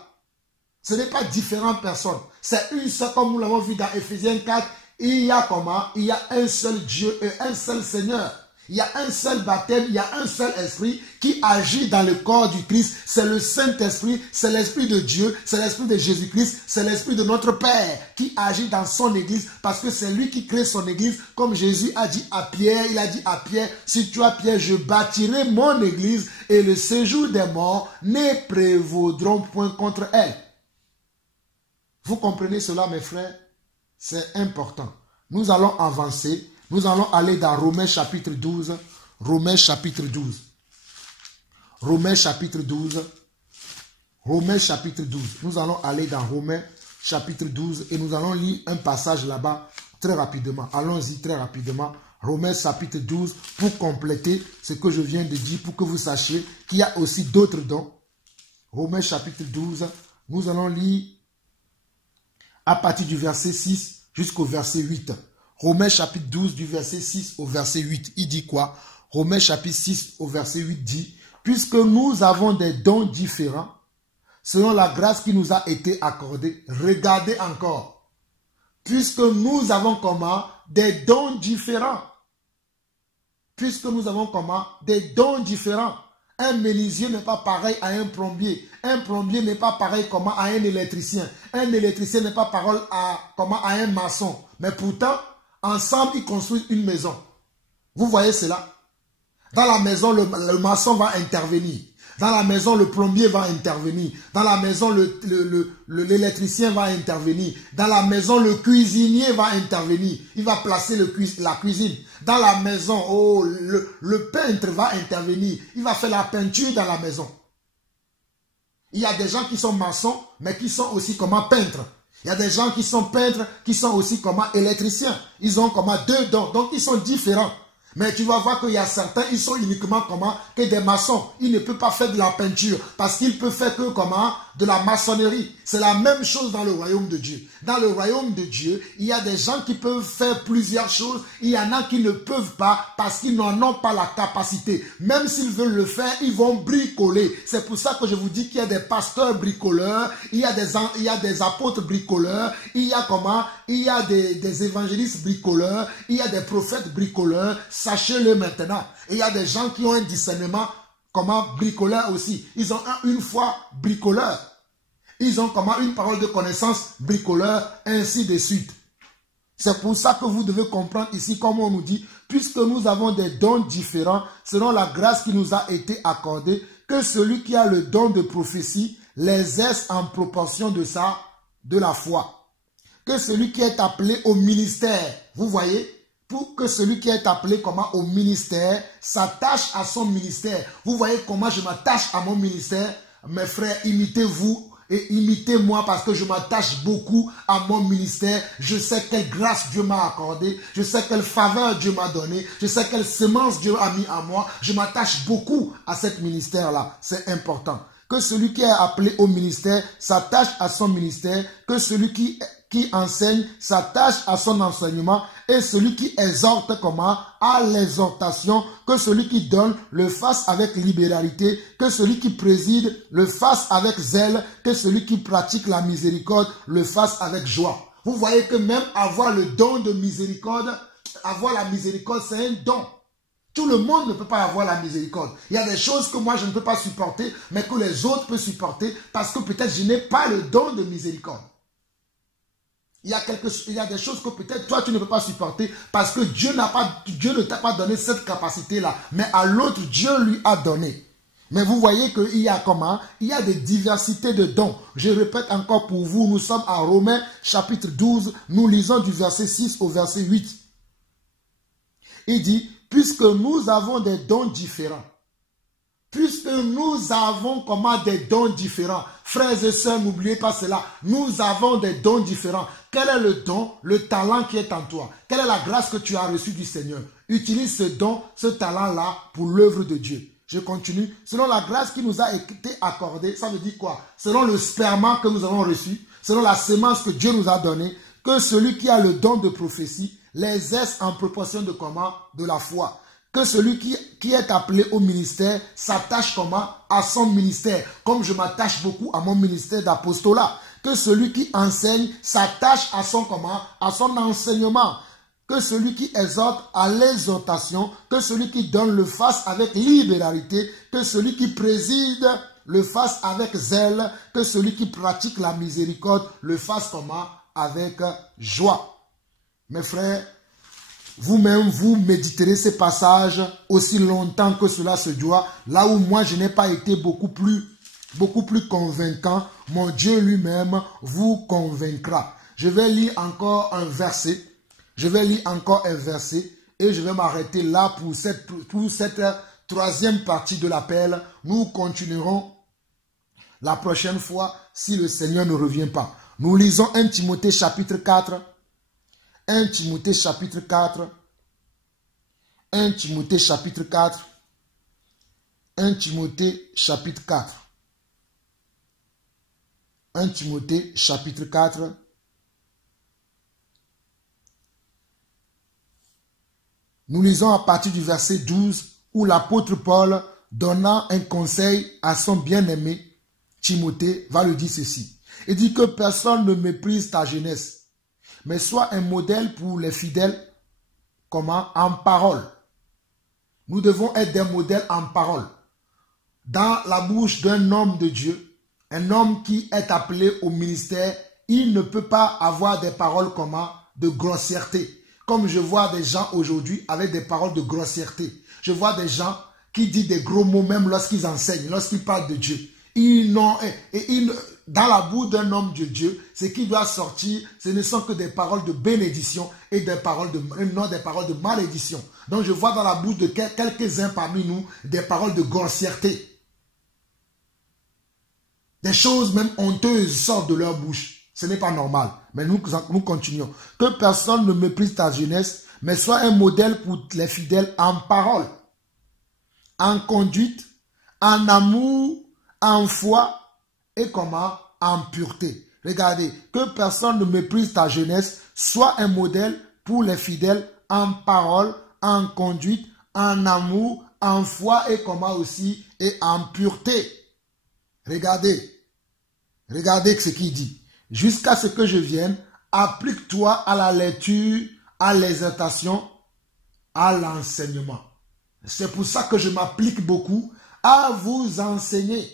Ce n'est pas différentes personnes. C'est une seule, comme nous l'avons vu dans Ephésiens 4, il y a comment? Il y a un seul Dieu et un seul Seigneur. Il y a un seul baptême, il y a un seul esprit qui agit dans le corps du Christ. C'est le Saint-Esprit, c'est l'Esprit de Dieu, c'est l'Esprit de Jésus-Christ, c'est l'Esprit de notre Père qui agit dans son Église parce que c'est lui qui crée son Église. Comme Jésus a dit à Pierre, il a dit à Pierre, si tu as Pierre, je bâtirai mon Église et le séjour des morts ne prévaudront point contre elle. Vous comprenez cela, mes frères? C'est important. Nous allons avancer. Nous allons aller dans Romains chapitre 12. Romains chapitre 12. Romains chapitre 12. Romains chapitre 12. Nous allons aller dans Romains chapitre 12 et nous allons lire un passage là-bas très rapidement. Allons-y très rapidement. Romains chapitre 12 pour compléter ce que je viens de dire, pour que vous sachiez qu'il y a aussi d'autres dons. Romains chapitre 12. Nous allons lire à partir du verset 6 jusqu'au verset 8. Romains chapitre 12 du verset 6 au verset 8. Il dit quoi? Romains chapitre 6 au verset 8 dit, puisque nous avons des dons différents, selon la grâce qui nous a été accordée, regardez encore, puisque nous avons comment? Des dons différents. Puisque nous avons comment? Des dons différents. Un menuisier n'est pas pareil à un plombier. Un plombier n'est pas pareil comment à un électricien. Un électricien n'est pas pareil à comment à un maçon. Mais pourtant, ensemble, ils construisent une maison. Vous voyez cela? Dans la maison, le maçon va intervenir. Dans la maison, le plombier va intervenir. Dans la maison, l'électricien va intervenir. Dans la maison, le cuisinier va intervenir. Il va placer la cuisine. Dans la maison, oh, le peintre va intervenir. Il va faire la peinture dans la maison. Il y a des gens qui sont maçons, mais qui sont aussi comment peintres. Il y a des gens qui sont peintres, qui sont aussi comment électriciens. Ils ont comment deux dons, donc ils sont différents. Mais tu vas voir qu'il y a certains, ils sont uniquement comment que des maçons. Ils ne peuvent pas faire de la peinture parce qu'ils peuvent faire que comment de la maçonnerie. C'est la même chose dans le royaume de Dieu. Dans le royaume de Dieu, il y a des gens qui peuvent faire plusieurs choses. Il y en a qui ne peuvent pas parce qu'ils n'en ont pas la capacité. Même s'ils veulent le faire, ils vont bricoler. C'est pour ça que je vous dis qu'il y a des pasteurs bricoleurs, il y a des apôtres bricoleurs, il y a comment? Il y a des évangélistes bricoleurs, il y a des prophètes bricoleurs. Sachez-le maintenant. Et il y a des gens qui ont un discernement comment bricoleur aussi. Ils ont une foi bricoleur. Ils ont comment une parole de connaissance bricoleur, ainsi de suite. C'est pour ça que vous devez comprendre ici, comme on nous dit, puisque nous avons des dons différents, selon la grâce qui nous a été accordée, que celui qui a le don de prophétie les exerce en proportion de la foi. Que celui qui est appelé au ministère, vous voyez, pour que celui qui est appelé comment au ministère s'attache à son ministère. Vous voyez comment je m'attache à mon ministère? Mes frères, imitez-vous et imitez-moi parce que je m'attache beaucoup à mon ministère. Je sais quelle grâce Dieu m'a accordée. Je sais quelle faveur Dieu m'a donnée. Je sais quelle semence Dieu a mis à moi. Je m'attache beaucoup à cet ministère-là. C'est important. Que celui qui est appelé au ministère s'attache à son ministère. Que celui qui qui enseigne s'attache à son enseignement, et celui qui exhorte comment? À l'exhortation, que celui qui donne le fasse avec libéralité, que celui qui préside le fasse avec zèle, que celui qui pratique la miséricorde le fasse avec joie. Vous voyez que même avoir le don de miséricorde, avoir la miséricorde, c'est un don. Tout le monde ne peut pas avoir la miséricorde. Il y a des choses que moi je ne peux pas supporter, mais que les autres peuvent supporter parce que peut-être je n'ai pas le don de miséricorde. Il y a des choses que peut-être toi tu ne peux pas supporter parce que Dieu ne t'a pas donné cette capacité-là, mais à l'autre Dieu lui a donné. Mais vous voyez qu'il y a comment? Il y a des diversités de dons. Je répète encore pour vous, nous sommes à Romains chapitre 12, nous lisons du verset 6 au verset 8. Il dit, puisque nous avons des dons différents, puisque nous avons comment des dons différents, frères et sœurs, n'oubliez pas cela, nous avons des dons différents. Quel est le don, le talent qui est en toi? Quelle est la grâce que tu as reçue du Seigneur? Utilise ce don, ce talent-là pour l'œuvre de Dieu. Je continue. Selon la grâce qui nous a été accordée, ça veut dire quoi? Selon le sperma que nous avons reçu, selon la sémence que Dieu nous a donnée, que celui qui a le don de prophétie l'exerce en proportion de comment? De la foi. Que celui qui est appelé au ministère s'attache comment? À son ministère. Comme je m'attache beaucoup à mon ministère d'apostolat. Que celui qui enseigne s'attache à son comment? À son enseignement. Que celui qui exhorte à l'exhortation, que celui qui donne le fasse avec libéralité, que celui qui préside le fasse avec zèle, que celui qui pratique la miséricorde le fasse comment? Avec joie. Mes frères, vous-même, vous méditerez ces passages aussi longtemps que cela se doit. Là où moi, je n'ai pas été beaucoup plus convaincant, mon Dieu lui-même vous convaincra. Je vais lire encore un verset. Je vais lire encore un verset et je vais m'arrêter là pour cette troisième partie de l'appel. Nous continuerons la prochaine fois si le Seigneur ne revient pas. Nous lisons 1 Timothée chapitre 4. 1 Timothée chapitre 4. 1 Timothée chapitre 4. 1 Timothée chapitre 4. 1 Timothée chapitre 4. Nous lisons à partir du verset 12 où l'apôtre Paul, donnant un conseil à son bien-aimé Timothée, va lui dire ceci. Il dit que personne ne méprise ta jeunesse, mais sois un modèle pour les fidèles, comment? En parole. Nous devons être des modèles en parole. Dans la bouche d'un homme de Dieu, un homme qui est appelé au ministère, il ne peut pas avoir des paroles comment? De grossièreté. Comme je vois des gens aujourd'hui avec des paroles de grossièreté. Je vois des gens qui disent des gros mots même lorsqu'ils enseignent, lorsqu'ils parlent de Dieu. Dans la bouche d'un homme de Dieu, ce qui doit sortir, ce ne sont que des paroles de bénédiction et des paroles non des paroles de malédiction. Donc je vois dans la bouche de quelques-uns parmi nous des paroles de grossièreté. Des choses même honteuses sortent de leur bouche. Ce n'est pas normal. Mais nous continuons. Que personne ne méprise ta jeunesse, mais sois un modèle pour les fidèles en parole, en conduite, en amour, en foi et comment? En pureté. Regardez, que personne ne méprise ta jeunesse, sois un modèle pour les fidèles en parole, en conduite, en amour, en foi et comment aussi? Et en pureté. Regardez ce qu'il dit. Jusqu'à ce que je vienne, applique-toi à la lecture, à l'exhortation, à l'enseignement. C'est pour ça que je m'applique beaucoup à vous enseigner.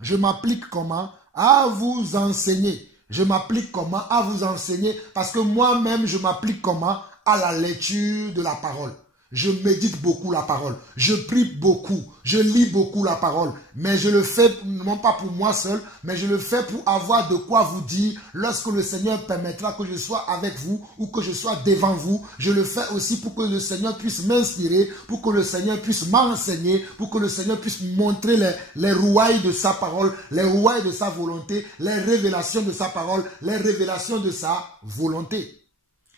Je m'applique comment? À vous enseigner. Je m'applique comment? À vous enseigner. Parce que moi-même, je m'applique comment? À la lecture de la parole. Je médite beaucoup la parole. Je prie beaucoup. Je lis beaucoup la parole. Mais je le fais non pas pour moi seul, mais je le fais pour avoir de quoi vous dire lorsque le Seigneur permettra que je sois avec vous ou que je sois devant vous. Je le fais aussi pour que le Seigneur puisse m'inspirer, pour que le Seigneur puisse m'enseigner, pour que le Seigneur puisse montrer les rouailles de sa parole, les rouailles de sa volonté, les révélations de sa parole, les révélations de sa volonté.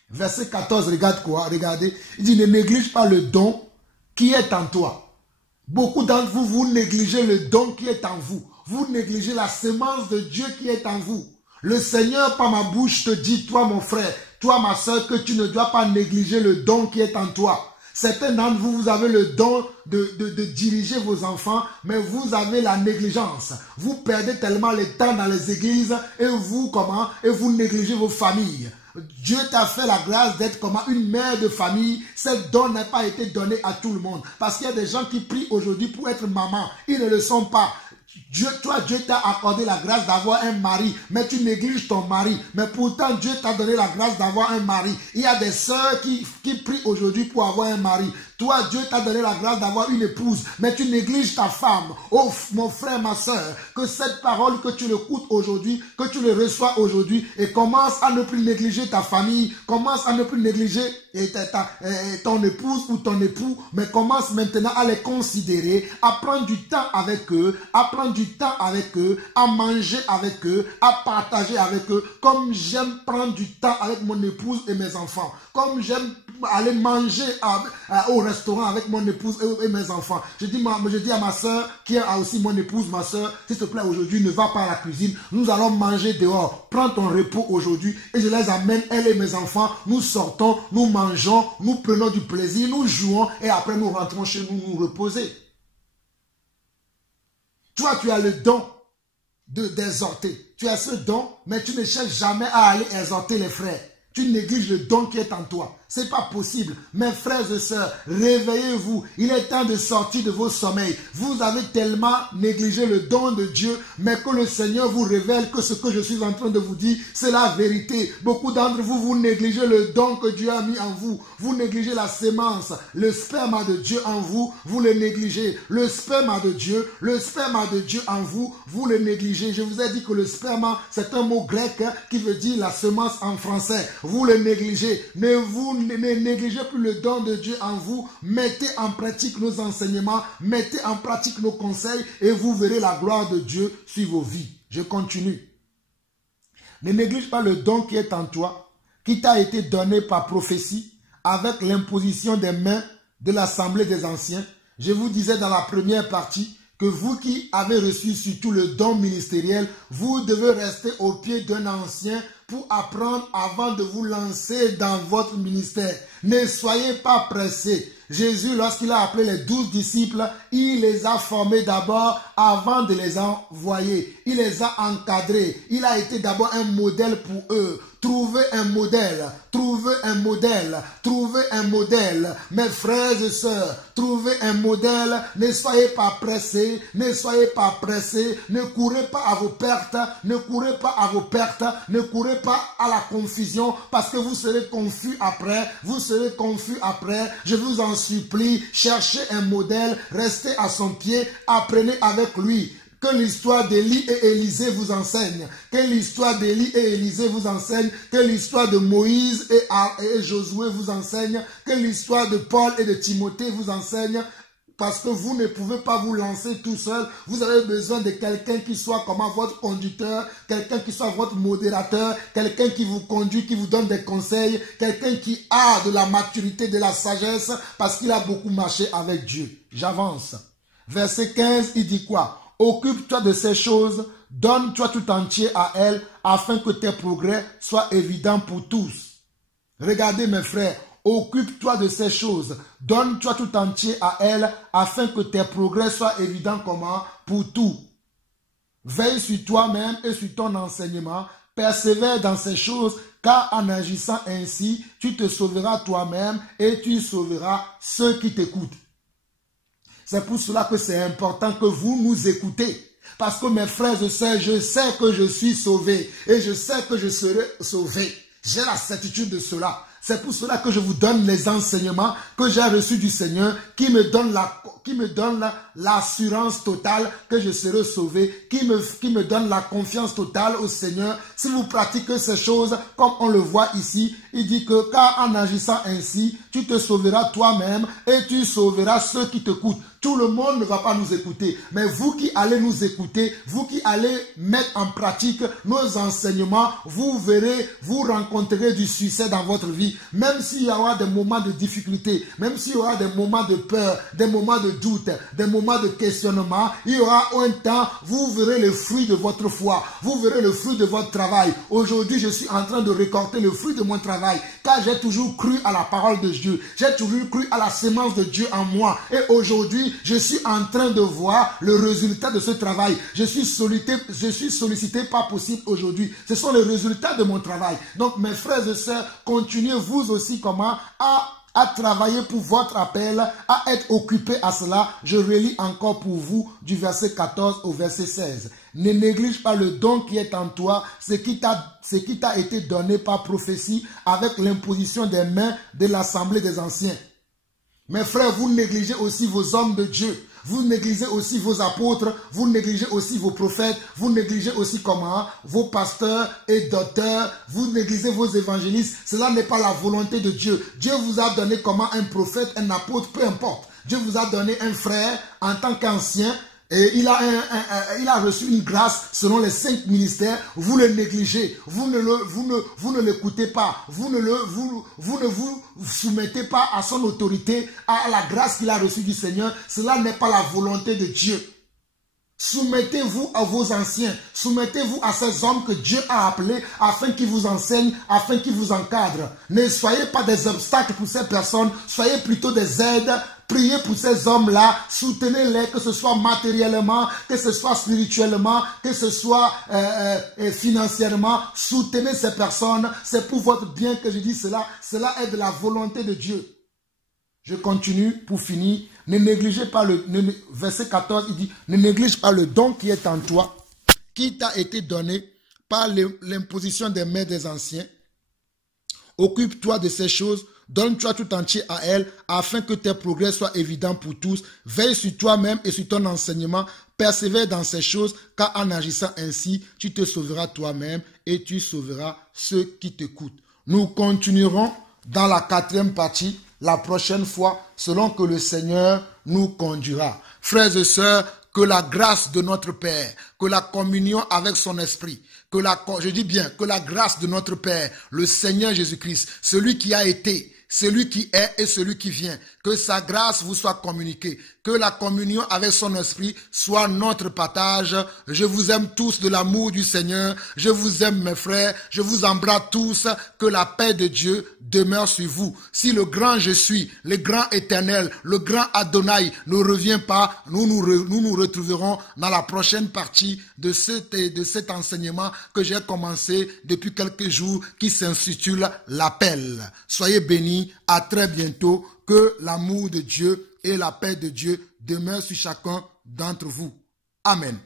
Verset 14, regarde quoi? Regardez. Il dit, ne néglige pas le don qui est en toi. Beaucoup d'entre vous, vous négligez le don qui est en vous. Vous négligez la sémence de Dieu qui est en vous. Le Seigneur, par ma bouche, te dit, toi mon frère, toi ma soeur, que tu ne dois pas négliger le don qui est en toi. Certains d'entre vous, vous avez le don de diriger vos enfants, mais vous avez la négligence. Vous perdez tellement le temps dans les églises et vous négligez vos familles. Dieu t'a fait la grâce d'être comme une mère de famille. Ce don n'a pas été donné à tout le monde. Parce qu'il y a des gens qui prient aujourd'hui pour être maman. Ils ne le sont pas. Dieu t'a accordé la grâce d'avoir un mari, mais tu négliges ton mari. Mais pourtant, Dieu t'a donné la grâce d'avoir un mari. Il y a des sœurs qui prient aujourd'hui pour avoir un mari. Toi, Dieu t'a donné la grâce d'avoir une épouse, mais tu négliges ta femme. Oh, mon frère, ma soeur, que cette parole que tu l'écoutes aujourd'hui, que tu le reçois aujourd'hui, et commence à ne plus négliger ta famille, commence à ne plus négliger ton épouse ou ton époux, mais commence maintenant à les considérer, à prendre du temps avec eux, à manger avec eux, à partager avec eux, comme j'aime prendre du temps avec mon épouse et mes enfants, comme j'aime aller manger au restaurant avec mon épouse et mes enfants. Je dis à ma soeur, qui a aussi mon épouse, ma soeur, s'il te plaît, aujourd'hui, ne va pas à la cuisine. Nous allons manger dehors. Prends ton repos aujourd'hui. Et je les amène, elle et mes enfants. Nous sortons, nous mangeons, nous prenons du plaisir, nous jouons et après nous rentrons chez nous, nous reposer. Toi, tu as le don d'exhorter. Tu as ce don, mais tu ne cherches jamais à aller exhorter les frères. Tu négliges le don qui est en toi. Ce n'est pas possible. Mes frères et sœurs, réveillez-vous. Il est temps de sortir de vos sommeils. Vous avez tellement négligé le don de Dieu, mais que le Seigneur vous révèle que ce que je suis en train de vous dire, c'est la vérité. Beaucoup d'entre vous, vous négligez le don que Dieu a mis en vous. Vous négligez la sémence, le sperme de Dieu en vous, vous le négligez. Le sperme de Dieu en vous, vous le négligez. Je vous ai dit que le sperme, c'est un mot grec qui veut dire la semence en français. Vous le négligez. Ne négligez plus le don de Dieu en vous. Mettez en pratique nos enseignements, mettez en pratique nos conseils et vous verrez la gloire de Dieu sur vos vies. Je continue. Ne néglige pas le don qui est en toi, qui t'a été donné par prophétie, avec l'imposition des mains de l'Assemblée des anciens. Je vous disais dans la première partie que vous qui avez reçu surtout le don ministériel, vous devez rester au pied d'un ancien pour apprendre avant de vous lancer dans votre ministère. Ne soyez pas pressés. Jésus, lorsqu'il a appelé les 12 disciples, il les a formés d'abord avant de les envoyer. Il les a encadrés. Il a été d'abord un modèle pour eux. Trouvez un modèle, trouvez un modèle, trouvez un modèle. Mes frères et sœurs, trouvez un modèle. Ne soyez pas pressés, ne soyez pas pressés. Ne courez pas à vos pertes, ne courez pas à vos pertes, ne courez pas à la confusion parce que vous serez confus après, vous serez confus après. Je vous en supplie, cherchez un modèle, restez à son pied, apprenez avec lui. Que l'histoire d'Élie et Élisée vous enseigne. Que l'histoire d'Élie et Élisée vous enseigne. Que l'histoire de Moïse et Josué vous enseigne. Que l'histoire de Paul et de Timothée vous enseigne. Parce que vous ne pouvez pas vous lancer tout seul. Vous avez besoin de quelqu'un qui soit comme votre conducteur, quelqu'un qui soit votre modérateur, quelqu'un qui vous conduit, qui vous donne des conseils, quelqu'un qui a de la maturité, de la sagesse, parce qu'il a beaucoup marché avec Dieu. J'avance. Verset 15, il dit quoi? Occupe-toi de ces choses, donne-toi tout entier à elles, afin que tes progrès soient évidents pour tous. Regardez mes frères, occupe-toi de ces choses, donne-toi tout entier à elles, afin que tes progrès soient évidents comment? Pour tout. Veille sur toi-même et sur ton enseignement, persévère dans ces choses, car en agissant ainsi, tu te sauveras toi-même et tu sauveras ceux qui t'écoutent. C'est pour cela que c'est important que vous nous écoutez. Parce que mes frères et sœurs, je sais que je suis sauvé et je sais que je serai sauvé. J'ai la certitude de cela. C'est pour cela que je vous donne les enseignements que j'ai reçus du Seigneur qui me donne l'assurance totale que je serai sauvé, qui me donne la confiance totale au Seigneur. Si vous pratiquez ces choses, comme on le voit ici, il dit que car en agissant ainsi, tu te sauveras toi-même et tu sauveras ceux qui t'écoutent. Tout le monde ne va pas nous écouter, mais vous qui allez nous écouter, vous qui allez mettre en pratique nos enseignements, vous verrez, vous rencontrerez du succès dans votre vie. Même s'il y aura des moments de difficulté, même s'il y aura des moments de peur, des moments de doute, des moments de questionnement, il y aura un temps, vous verrez le fruit de votre foi, vous verrez le fruit de votre travail. Aujourd'hui, je suis en train de récolter le fruit de mon travail, car j'ai toujours cru à la parole de Dieu, j'ai toujours cru à la sémence de Dieu en moi. Et aujourd'hui, je suis en train de voir le résultat de ce travail. Je suis sollicité pas possible aujourd'hui. Ce sont les résultats de mon travail. Donc, mes frères et sœurs, continuez vous aussi comment à travailler pour votre appel, à être occupé à cela. Je relis encore pour vous du verset 14 au verset 16. Ne néglige pas le don qui est en toi, ce qui t'a été donné par prophétie avec l'imposition des mains de l'assemblée des anciens. Mes frères, vous négligez aussi vos hommes de Dieu. Vous négligez aussi vos apôtres, vous négligez aussi vos prophètes, vous négligez aussi comment vos pasteurs et docteurs, vous négligez vos évangélistes. Cela n'est pas la volonté de Dieu. Dieu vous a donné comment un prophète, un apôtre, peu importe. Dieu vous a donné un frère en tant qu'ancien. Et il a reçu une grâce selon les 5 ministères. Vous le négligez, vous ne l'écoutez pas, vous ne vous soumettez pas à son autorité, à la grâce qu'il a reçue du Seigneur. Cela n'est pas la volonté de Dieu. Soumettez-vous à vos anciens, soumettez-vous à ces hommes que Dieu a appelés afin qu'ils vous enseignent, afin qu'ils vous encadrent. Ne soyez pas des obstacles pour ces personnes, soyez plutôt des aides. Priez pour ces hommes-là, soutenez-les, que ce soit matériellement, que ce soit spirituellement, que ce soit financièrement. Soutenez ces personnes, c'est pour votre bien que je dis cela. Cela est de la volonté de Dieu. Je continue pour finir. Ne négligez pas verset 14, il dit, ne néglige pas le don qui est en toi, qui t'a été donné par l'imposition des mains des anciens. Occupe-toi de ces choses, donne-toi tout entier à elles, afin que tes progrès soient évidents pour tous. Veille sur toi-même et sur ton enseignement, persévère dans ces choses, car en agissant ainsi, tu te sauveras toi-même et tu sauveras ceux qui t'écoutent. Nous continuerons dans la 4e partie, la prochaine fois, selon que le Seigneur nous conduira. Frères et sœurs, que la grâce de notre Père, que la communion avec son esprit, que la grâce de notre Père, le Seigneur Jésus-Christ, celui qui a été, celui qui est et celui qui vient, que sa grâce vous soit communiquée, que la communion avec son esprit soit notre partage. Je vous aime tous de l'amour du Seigneur, je vous aime mes frères, je vous embrasse tous, que la paix de Dieu demeure sur vous. Si le grand je suis, le grand éternel, le grand Adonai ne revient pas, nous nous retrouverons dans la prochaine partie de cet enseignement que j'ai commencé depuis quelques jours qui s'intitule l'appel. Soyez bénis, à très bientôt, que l'amour de Dieu et la paix de Dieu demeurent sur chacun d'entre vous. Amen.